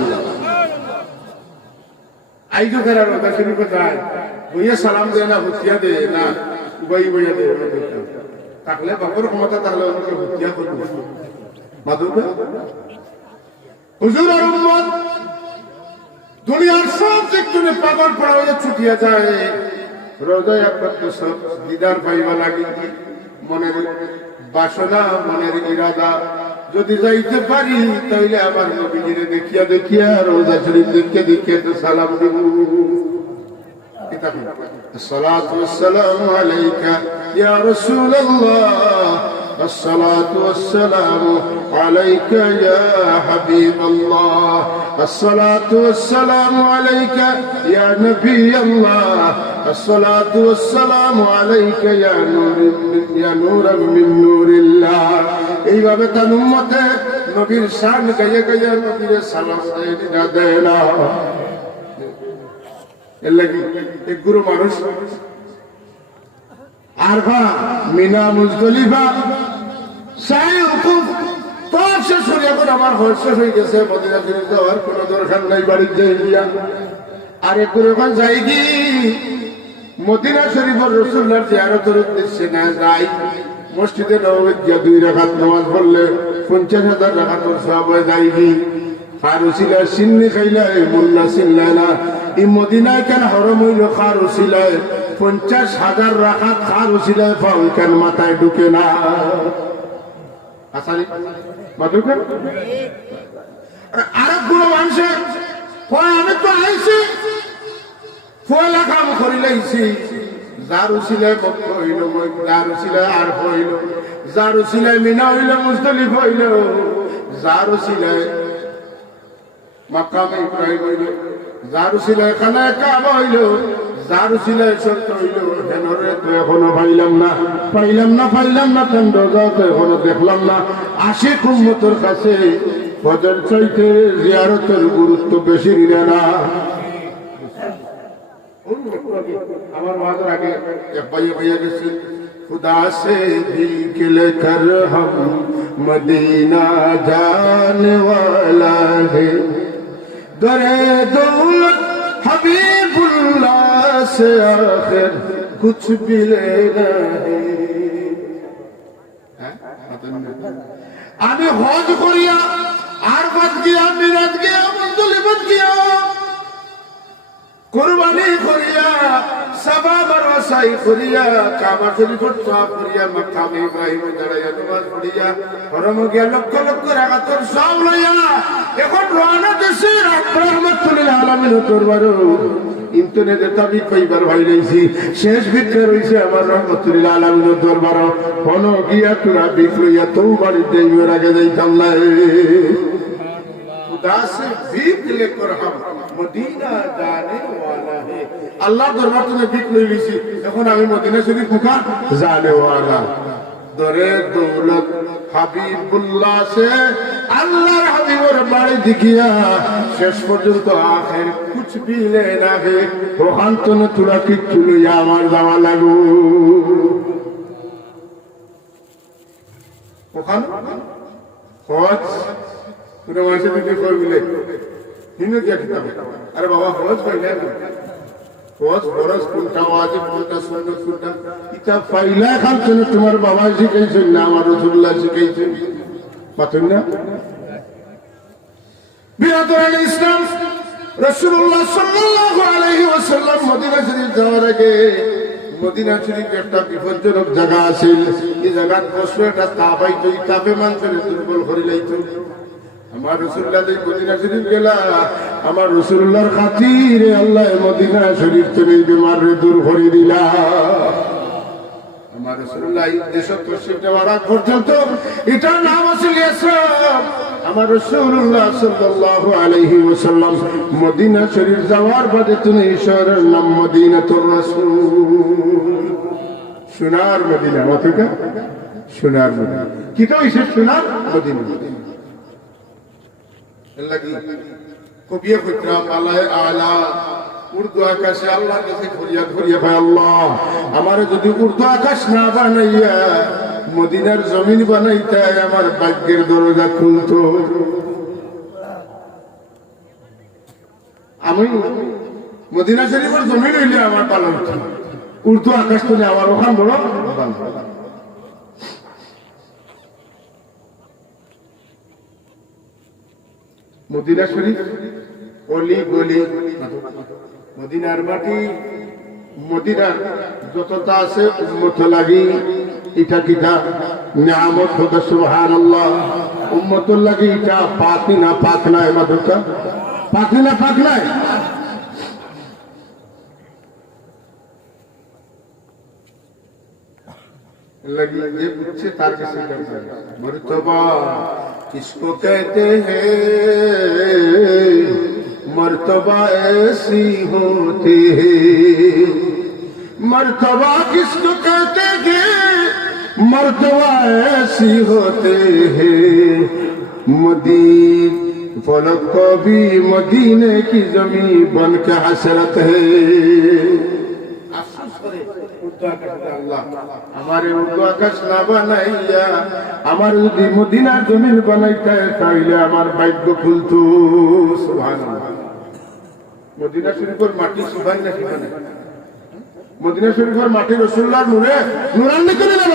আইজো তারা রওজা শরীফে যায়, বইয়া সালাম দেয় না, হুতিয়া দেয় না, বইয়া দেয়। থাকলে বাপর ক্ষমতা তাহলে ওনাকে হুতিয়া করবো মাধুর্য। হুজুর আর উম্মত দুনিয়ার সব দিকজনে পাগল পড়া হয়ে ছুটিয়া যায়, রোজায় একমাত্র সব দিদার পাইবা লাগে। মনের বাসনা, মনের ইরাদা যদি যাইতে পারি, তাইলে আমার নবীজিরে দেখিয়া দেখিয়া রোজা শরীফ দেখিয়া দেখিয়া তো সালাম দিব। الصلاة والسلام عليك يا رسول الله، الصلاة والسلام عليك يا حبيب الله، الصلاة والسلام عليك يا نبي الله، الصلاة والسلام عليك يا نورا من نور الله। এইভাবে তার উম্মতে নবীর শান গায়ে গায়ে নবীর সালাম দেয় না। এর লাগি এক গুরু মানুষ আরফা, মিনা, মুজদলিফা, সাই উকুফ সব শেষ হয়ে, এখন আমার হজ শেষ হয়ে গেছে, মদিনা শরীফ যাওয়ার কোনো দরকার নাই, বাড়িতে যাই গিয়া। আর এক গুরু এখন যাই কি মদিনা শরীফের রাসূলুল্লাহর জিয়ারতের উদ্দেশ্যে না যাই, মসজিদে নববীতে গিয়া 2 রাকাত নামাজ পড়লে 50,000 রাকাতের সওয়াব হয়ে যায় কি। খারুসিলা সিন্নি খাইলাই মোল্লা সিল্লাইলা, এই মদিনায় কেন হরম হইল খারুসিলায় 50,000 রাকাত খারুসিলায় পাও, কেন মাথায় ঢুকে না। আসালি মাতুকে আরেক গুলো মানুষে আমি তো আইছি ফয়লা কাম করি লাইছি, জারুসিলায় মক্কা হইল, জারুসিলায় আরফ হইল, জারুসিলায় মিনা হইল, মুজদলিফা হইল, জারুসিলায় মাকামে ইব্রাহিম হইল, জারুসিলায় খানায় কাবা হইল, জারুসিলায় সত্য হইল। হেনরে তো এখনো পাইলাম না কেন রোজা তো এখনো দেখলাম না। আশিক উম্মতের কাছে ফজর চাইতে জিয়ারতের গুরুত্ব বেশি নিলে না। আমার মাদের আগে এক ভাইয়া গেছে, खुदा से भीख लेकर हम मदीना जाने वाला है, दरे दौलत हबीबुल्लाह से आखिर कुछ भी लेना है। আমি হজ করিয়া, আরফাত গিয়া, মিরাত গিয়া, মুজদলিফাত গিয়া, কুরবানি করিয়া, সাফা মারওয়া সাই করিয়া, কাবা শরীফের তওয়াফ করিয়া, মাকামে ইব্রাহিমে দাঁড়াইয়া নামাজ পড়িয়া, হরমে গিয়া লক্ষ লক্ষ রাকাতের সওয়াব লইয়া এখন রওনা দিছি রাহমাতুল আলামিন দরবারে। ইন্টারনেটে তাবি কইবার ভাই রইছি, শেষ ভিক্ষা রইছে আমার রাহমাতুল আলামিন দরবারে। কোন গিয়া তুরা বিক্রয়া তওবার দেইবার আগে যাইতাম না। खुदा से भीख लेकर हम मदीना जाने वाला है। আল্লাহ দরবার থেকে ভিক লই লিছি, এখন আমি মদিনা শরীফ মুখা জানে ওয়ালা। দরে দৌলত হাবিবুল্লাহ সে আল্লাহর হাবিবের বাড়ি দেখিয়া শেষ পর্যন্ত আখের কুছ ভি লেনা হে, ওখান থেকে তোরা কিচ্ছু লইয়া আমার যাওয়া লাগু। ওখান হজ তোরা মানুষের দিকে কই বলে হিন্দু গিয়া কিতাব, আরে বাবা হজ পাইলে না, হজ ফরজ কোনটা, ওয়াজিব কোনটা, সুন্নাত কোনটা, কিতাব পাইলে খান কেন তোমার বাবা শিখাইছেন না আমার রাসূলুল্লাহ শিখাইছেন, পাতেন না। বিরাদুল ইসলাম রাসূলুল্লাহ সাল্লাল্লাহু আলাইহি ওয়াসাল্লাম মদিনা শরীফ যাওয়ার আগে, মদিনা শরীফ একটা বিপজ্জনক জায়গা আছে, এই জায়গার বসলে একটা তাপ আইতো, এই তাপে মানুষের দুর্বল করে লাইতো। আমার রাসূলুল্লাহ মদিনা শরীফ গেলা, আমার রাসূলুল্লাহর খাতিরে আল্লাহ মদিনা শরীফ থেকে বিমারে দূর করে দিলা। আমার রাসূলুল্লাহ দেশে তশরিফ নেওয়ার আগ পর্যন্ত এটার নাম আছে ইসলাম। আমার রাসূলুল্লাহ সাল্লাল্লাহু আলাইহি ওয়াসাল্লাম মদিনা শরীফ যাওয়ার বাদে তুমি শহরের নাম মদিনাতুর রাসূল, সোনার মদিনা। মাতুকা সোনার মদিনা কি তো এসে সোনার মদিনা লাগি কবিয়ে কইরা মালায় আলা উর্দু আকাশে আল্লাহর কাছে ফরিয়াদ করিয়া ভাই আল্লাহ আমার যদি উর্দু আকাশ না বানাইয়া মদিনার জমিন বানাইতে আমার ভাগ্যের দরজা খুলতো আমি মদিনা শরীফের জমিন হইলে আমার ভালো হতো উর্দু আকাশ তো আমার ওখান বড় মদিনা শরীফ অলি গলি মদিনার মাটি মদিনার যতটা আছে উম্মত লাগি এটা কিটা নিয়ামত হতো সুবহানাল্লাহ উম্মত লাগি এটা পাকি না পাক নাই মাদুকা পাকি না পাক নাই लगी ये पूछे तार के सिंगर मर्तबा किसको कहते हैं मर्तबा ऐसी होती है मर्तबा किसको कहते हैं मर्तबा ऐसी होते हैं मदीन फलक को भी मदीने की जमीन बन के हसरत है हमारे उर्दू आकाश ना बनाइया हमारे যদি মদিনার জমিন বানাইতে চাইলে আমার ভাগ্য খুলতো সুবহানাল্লাহ মদিনা শরীফের মাটি সুবহান না কিনা মদিনা শরীফের মাটি রাসূলুল্লাহর নূরে নূরান্বিত না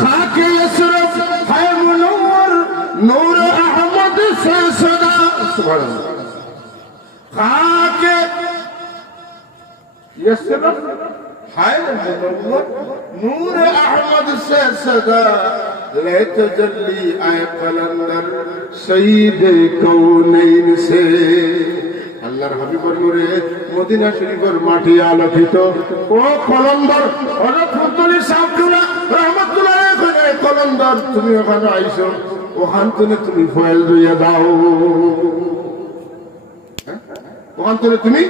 খাকে ইসরাফ হায় মুনওয়ার নূর আহমদ সে সদা সুবহানাল্লাহ খাকে ইসরাফ हाय नूर अहमद से सदा ले तजल्ली आए कलंदर सईद कौनैन से আল্লাহর হাবিবের নূরে মদিনা শরীফের মাটি আলোকিত ও কলন্দর হযরত ফুতুলি সাহেবুল্লাহ রাহমাতুল্লাহ আলাইহি কলন্দর তুমি ওখানে আইছো ওখান থেকে তুমি ফয়েল দিয়া দাও ওখান থেকে তুমি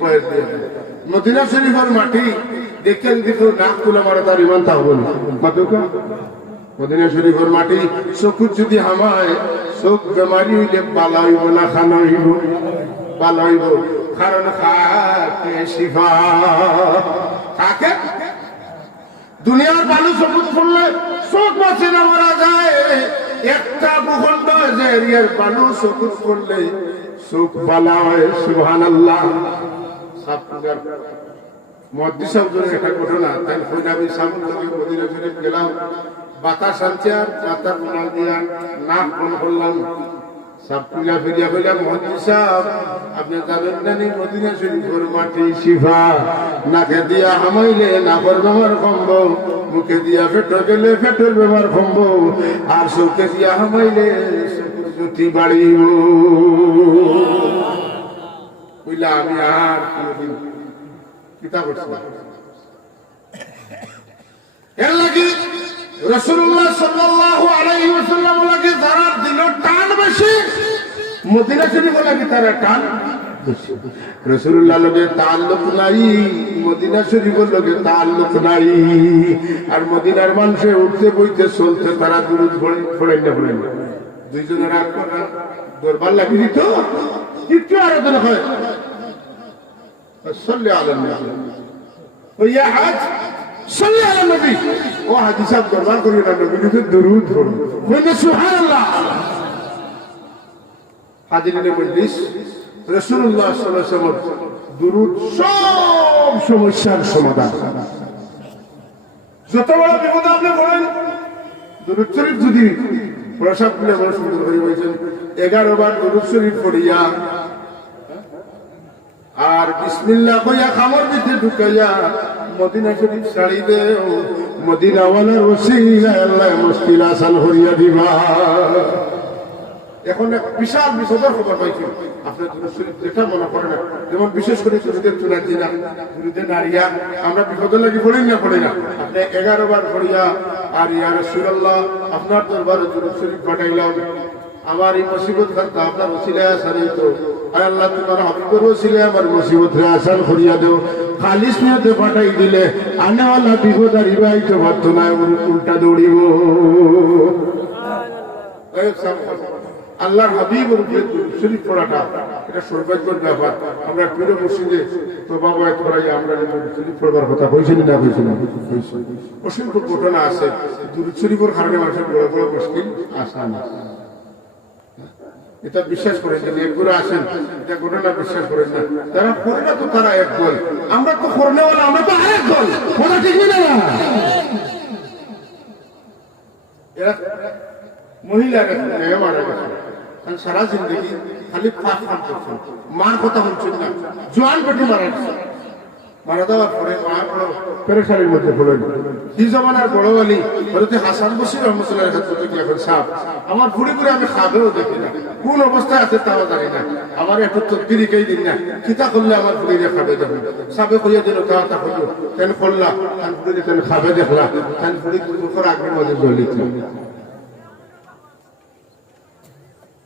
ফয়েল দিয়া দাও মদিনা শরীফের মাটি দেখেন কিন্তু নাক তুলে মারা তার ইমান থাকবো না মদিনা শরীফের মাটি চকুর যদি হামায় চোখ বেমারি হইলে বালা হইব না খানা হইব বালা হইব কারণ খাকে শিফা খাকে দুনিয়ার বালু চকুর ফুললে চোখ বাঁচে না মারা যায় একটা ভূখণ্ড যে এরিয়ার বালু চকুর ফুললে চোখ বালা হয় সুবহানাল্লাহ মহাদিস একটা ঘটনা তাই আমি মদিনা শরীফ গেলাম বাতাস আনছে আর বাতাস মাল দিয়া নাক বন্ধ করলাম সব তুলা ফিরিয়া বললাম মহাদিস সাহেব আপনি জানেন না নি মদিনা শরীফের মাটি শিফা নাকে দিয়া হামাইলে নাকের বেমার কমব মুখে দিয়া পেট্রো গেলে পেট্রোল বেমার কমব আর চোখে দিয়া হামাইলে জ্যোতি বাড়িব বুঝলা আমি আর কোনদিন কিতাব পড়ছিলাম এর লাগি রাসূলুল্লাহ সাল্লাল্লাহু আলাইহি ওয়াসাল্লাম লাগে যারা দিল টান বেশি মদিনা শরীফ লাগে তারা টান বেশি রাসূলুল্লাহ লগে তাআল্লুক নাই মদিনা শরীফের লগে তাআল্লুক নাই আর মদিনার মানুষে উঠতে বইতে চলতে তারা দুরূদ পড়েন না দুইজনের রাগ করা দরবার লাগি দিত কি আরাধনা হয় صلي على النبي ويا حاج صلي على النبي واحد يساب قربان قرينا النبي في الدرود قلنا سبحان الله حاضرين المجلس رسول الله صلى الله عليه وسلم درود সব সমস্যার সমাধান যত বড় বিপদ আপনি পড়েন দুরূদ শরীফ যদি প্রসাদ বলে বড় সুন্দর হয়ে বলেছেন 11 বার দুরূদ শরীফ পড়িয়া আর বিসমিল্লাহ কইয়া খামর ভিতরে ঢুকাইয়া মদিনা শরীফ ছাড়ি দেও মদিনা ওয়ালার ওসিলা আল্লাহ মুশকিল আসান করিয়া দিবা এখন এক বিশাল বিপদের খবর পাইছি আপনার দুরূদ শরীফ যেটা মনে করে না যেমন বিশেষ করে দুরূদের তুলার দিনা দুরূদে নারিয়া আমরা বিপদের লাগি পড়ি না আপনি 11 বার পড়িয়া আর ইয়া রাসূলুল্লাহ আপনার দরবারে দুরূদ শরীফ পাঠাইলাম আমার এই মুসিবত খানটা আপনার ওসিলায় আসানি তো আয় আল্লাহ তোমার হাবিবের ওসিলায় আমার মুসিবত রে আসান করিয়া দেও খালিস নিয়তে পাঠাই দিলে আনেওয়ালা বিপদ আর ইবাইতে পারতো না, উল্টা দৌড়িব। আল্লাহর হাবিবের উপরে শরীফ পড়াটা এটা সৌভাগ্যের ব্যাপার। আমরা প্রিয় মসজিদে তো বাবা পড়াই আমরা শরীফ পড়বার কথা হয়েছিল না, হয়েছিল অসংখ্য ঘটনা আছে। দুরূদ শরীফের কারণে মানুষের বড় বড় মুশকিল আসান না। এটা বিশ্বাস করেন না, একগুলো আসেন এটা ঘটনা বিশ্বাস করেন না। যারা করে না তো তারা এক দল, আমরা তো করনেওয়ালা, আমরা তো আরেক দল। কথা ঠিক না? এরা মহিলারা মারা গেছে, সারা জিন্দগি খালি পাপ কাম করছেন, মার কথা শুনছেন না, জোয়ান পেটে মারা গেছে। মারা যাওয়ার পরে মা পেরেশানির মধ্যে পড়লেন। এই জমানার বড় আলী হযরত হাসান বসরি রহমাতুল্লাহ আলাইহি হাজরত এখন সাহেব, আমার ঘুরে ঘুরে আমি খাবেও দেখি না, কোন অবস্থায় আছে তাও জানি না। আমার একটু তকবির কেই দিন না, কিতা করলে আমার ঘুরে খাবে দেখুন। সাবে কইয়া দিল তা হইল, কেন করলা কান ঘুরে কেন খাবে দেখলা, কান ঘুরে দুপুর আগের মধ্যে জ্বলিত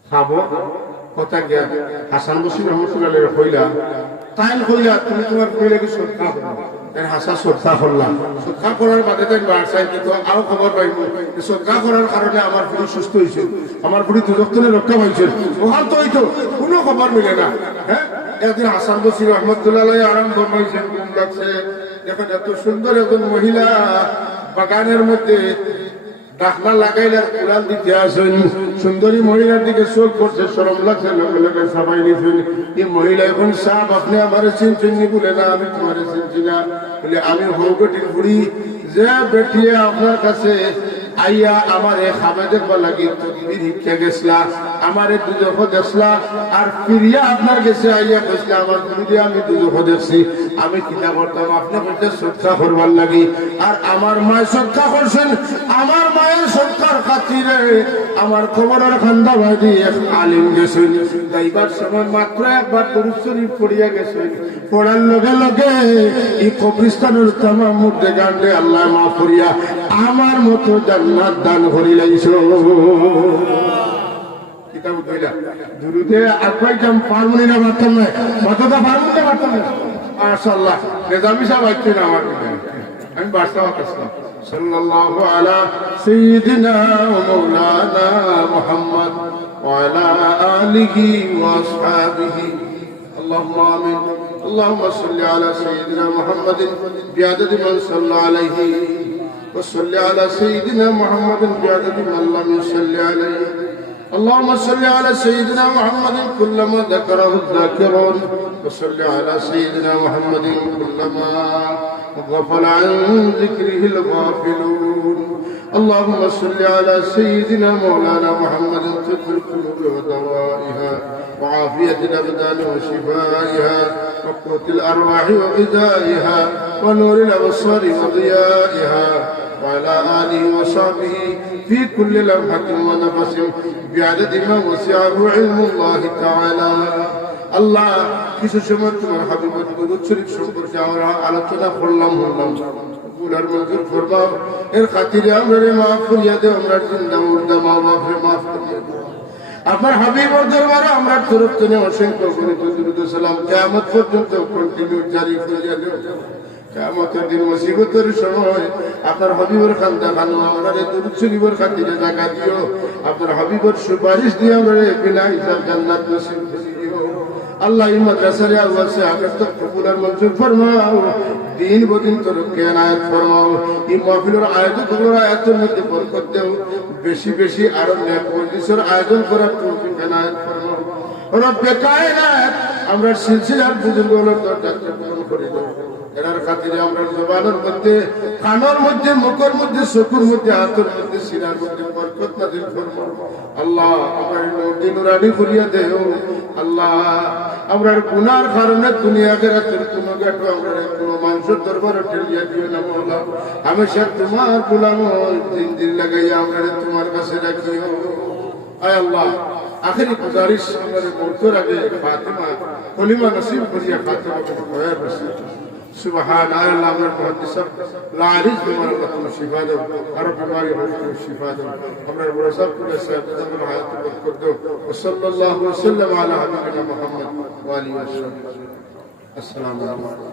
খাবো কথা গিয়া হাসান বসরি রহমাতুল্লাহ আলাইহি কইলা, তাই কইলা তুমি তোমার কইলে সদকা করো। হাসা সদকা করলাম, সদকা করার বাদে তাই বাড়ছাই, কিন্তু আরো খবর পাইব সদকা করার কারণে আমার বুড়ি সুস্থ হয়েছে, আমার বুড়ি দুজনে রক্ষা পাইছে। ওখান তো হইতো কোনো খবর মিলে না। হ্যাঁ, একদিন হাসান বসরি রহমাতুল্লাহ আলাইহি আরাম ফরমাইছেন, ঘুম লাগছে, দেখেন এত সুন্দর একজন মহিলা বাগানের মধ্যে ডাকলা লাগাইলে কুড়াল দিতে আসেন। সুন্দরী মহিলার দিকে চোখ পড়ছে, শরম লাগছে, লগে লগে সবাই নিয়েছেন। এই মহিলা এখন সাহেব আপনি আমার চিনছেন নি? বলে না, আমি তোমার চিনছি না। বলে আমি হৌগটির বুড়ি যে বেটিয়ে আপনার কাছে আইয়া আমার খাবে দেখবা লাগি তকবির শিক্ষা গেছলা, আমার দুজখ দেখলা, আর ফিরিয়া আপনার কাছে আইয়া গেছলা আমার বুড়ি আমি দুজখ দেখছি। আমি কিনা করতাম আপনি বলতে সদকা করবার লাগি, আর আমার মায়ের সদকা করছেন। আমার মায়ের সদকার খাতিরে আমার খবরের খান্দা ভাজি এক আলিম গেছেন, যাইবার সময় মাত্র একবার দরুদ শরীফ পড়িয়া গেছেন। পড়ার লগে লগে এই কবরিস্তানের তামাম মুর্দে গান্ডে আল্লাহ মাফ করিয়া আমার মতো জান্নাত দান করিলাইছো। কিতাব কইলা দুরুদে আপাইতাম পারমুনি না পারতাম না, কতটা পারমুনি না পারতাম না। মাশাআল্লাহ নিজামী সাহেব আইতেন আমার কাছে, আমি বাসা আসলাম। সাল্লাল্লাহু আলা সাইয়্যিদিনা ওয়া মাওলানা মুহাম্মদ ওয়া আলা আলিহি ওয়া আসহাবিহি। اللهم آمين. اللهم صل على سيدنا محمد بعدد من صلى عليه، وصل على سيدنا محمد بعدد من لم يصل عليه. اللهم صل على سيدنا محمد كلما ذكره الذاكرون، وصل على سيدنا محمد كلما غفل عن ذكره الغافلون. اللهم صل على سيدنا مولانا محمد طب القلوب ودوائها، وعافية الأبدان وشفائها، وقوة الأرواح وغذائها، ونور الأبصار وضيائها، وعلى آله وصحبه في كل لمحة ونفس بعدد ما وسعه علم الله تعالى. আল্লাহ কিছু সময় তোমার হাবিবের দুরূদ শরীফ সম্পর্কে আমরা আলোচনা করলাম পুরার মঞ্জুর ফরমাও। এর খাতিরে আমরা মাফ করিয়া দেও, আমরা জিন্দা মুর্দা মা বাপরে মাফ করিয়া দেও। আপনার হাবিবের দরবারে আমরা তরফ থেকে অসংখ্য গণিত দুরূদ সালাম কিয়ামত পর্যন্ত কন্টিনিউ জারি করিয়া দেও। কিয়ামতের দিন মুসিবতের সময় আপনার হাবিবের খান্দা খানো আমরা দুরূদ শরীফের খাতিরে জায়গা দিও। আপনার হাবিবের সুপারিশ দিয়ে আমরা বিনা হিসাব জান্নাত নসিব করিও। আল্লাহ এই মাদ্রাসার আওয়াজে আগে তো কবুলার মঞ্জুর ফরমাও, দিন বদিন তরক্কি আয়াত ফরমাও। এই মাহফিলের আয়োজকগুলোর আয়াতের মধ্যে বরকত দেও, বেশি বেশি আরো নেক মজলিসের আয়োজন করার তৌফিক এনায়েত ফরমাও। রব্বে কায়নাত আমরা সিলসিলার বুজুর্গগুলোর দরজা পূরণ করে দাও। এরার খাতিরে আমরা জবানের মধ্যে, কানের মধ্যে, মুখের মধ্যে, চোখের মধ্যে, হাতের মধ্যে, সিনার মধ্যে বরকত নাযিল ফরমাও। আল্লাহ আমরা নূর নুরানি করিয়া দেও। আল্লাহ আমরা গুনার কারণে দুনিয়া আখিরাতের কোনো গাটো আমরা কোনো মানুষের দরবারে ঠেলিয়া দিও না মাওলা। হামেশা তোমার গোলাম দিন দিন লাগাইয়া আমরা তোমার কাছে রাখিও। আয় আল্লাহ আখেরি গুজারিশ আমাদের মৃত্যুর আগে ফাতিমা কলিমা নসিব করিয়া ফাতিমা খয়ের বসে। সুবহান আল্লাহ আমরা মুহাদ্দিস লা আলিজ বিমার আল্লাহ তুমি শিফা দাও, আর বিমারি হতে শিফা দাও। আমরা বড় সব করে সাহায্য হায়াত বরকত দাও। সাল্লাল্লাহু আলাইহি ওয়া সাল্লাম আলা হাবিবিনা মুহাম্মদ ওয়া আলিহি ওয়া সাহবিহি। আসসালামু আলাইকুম।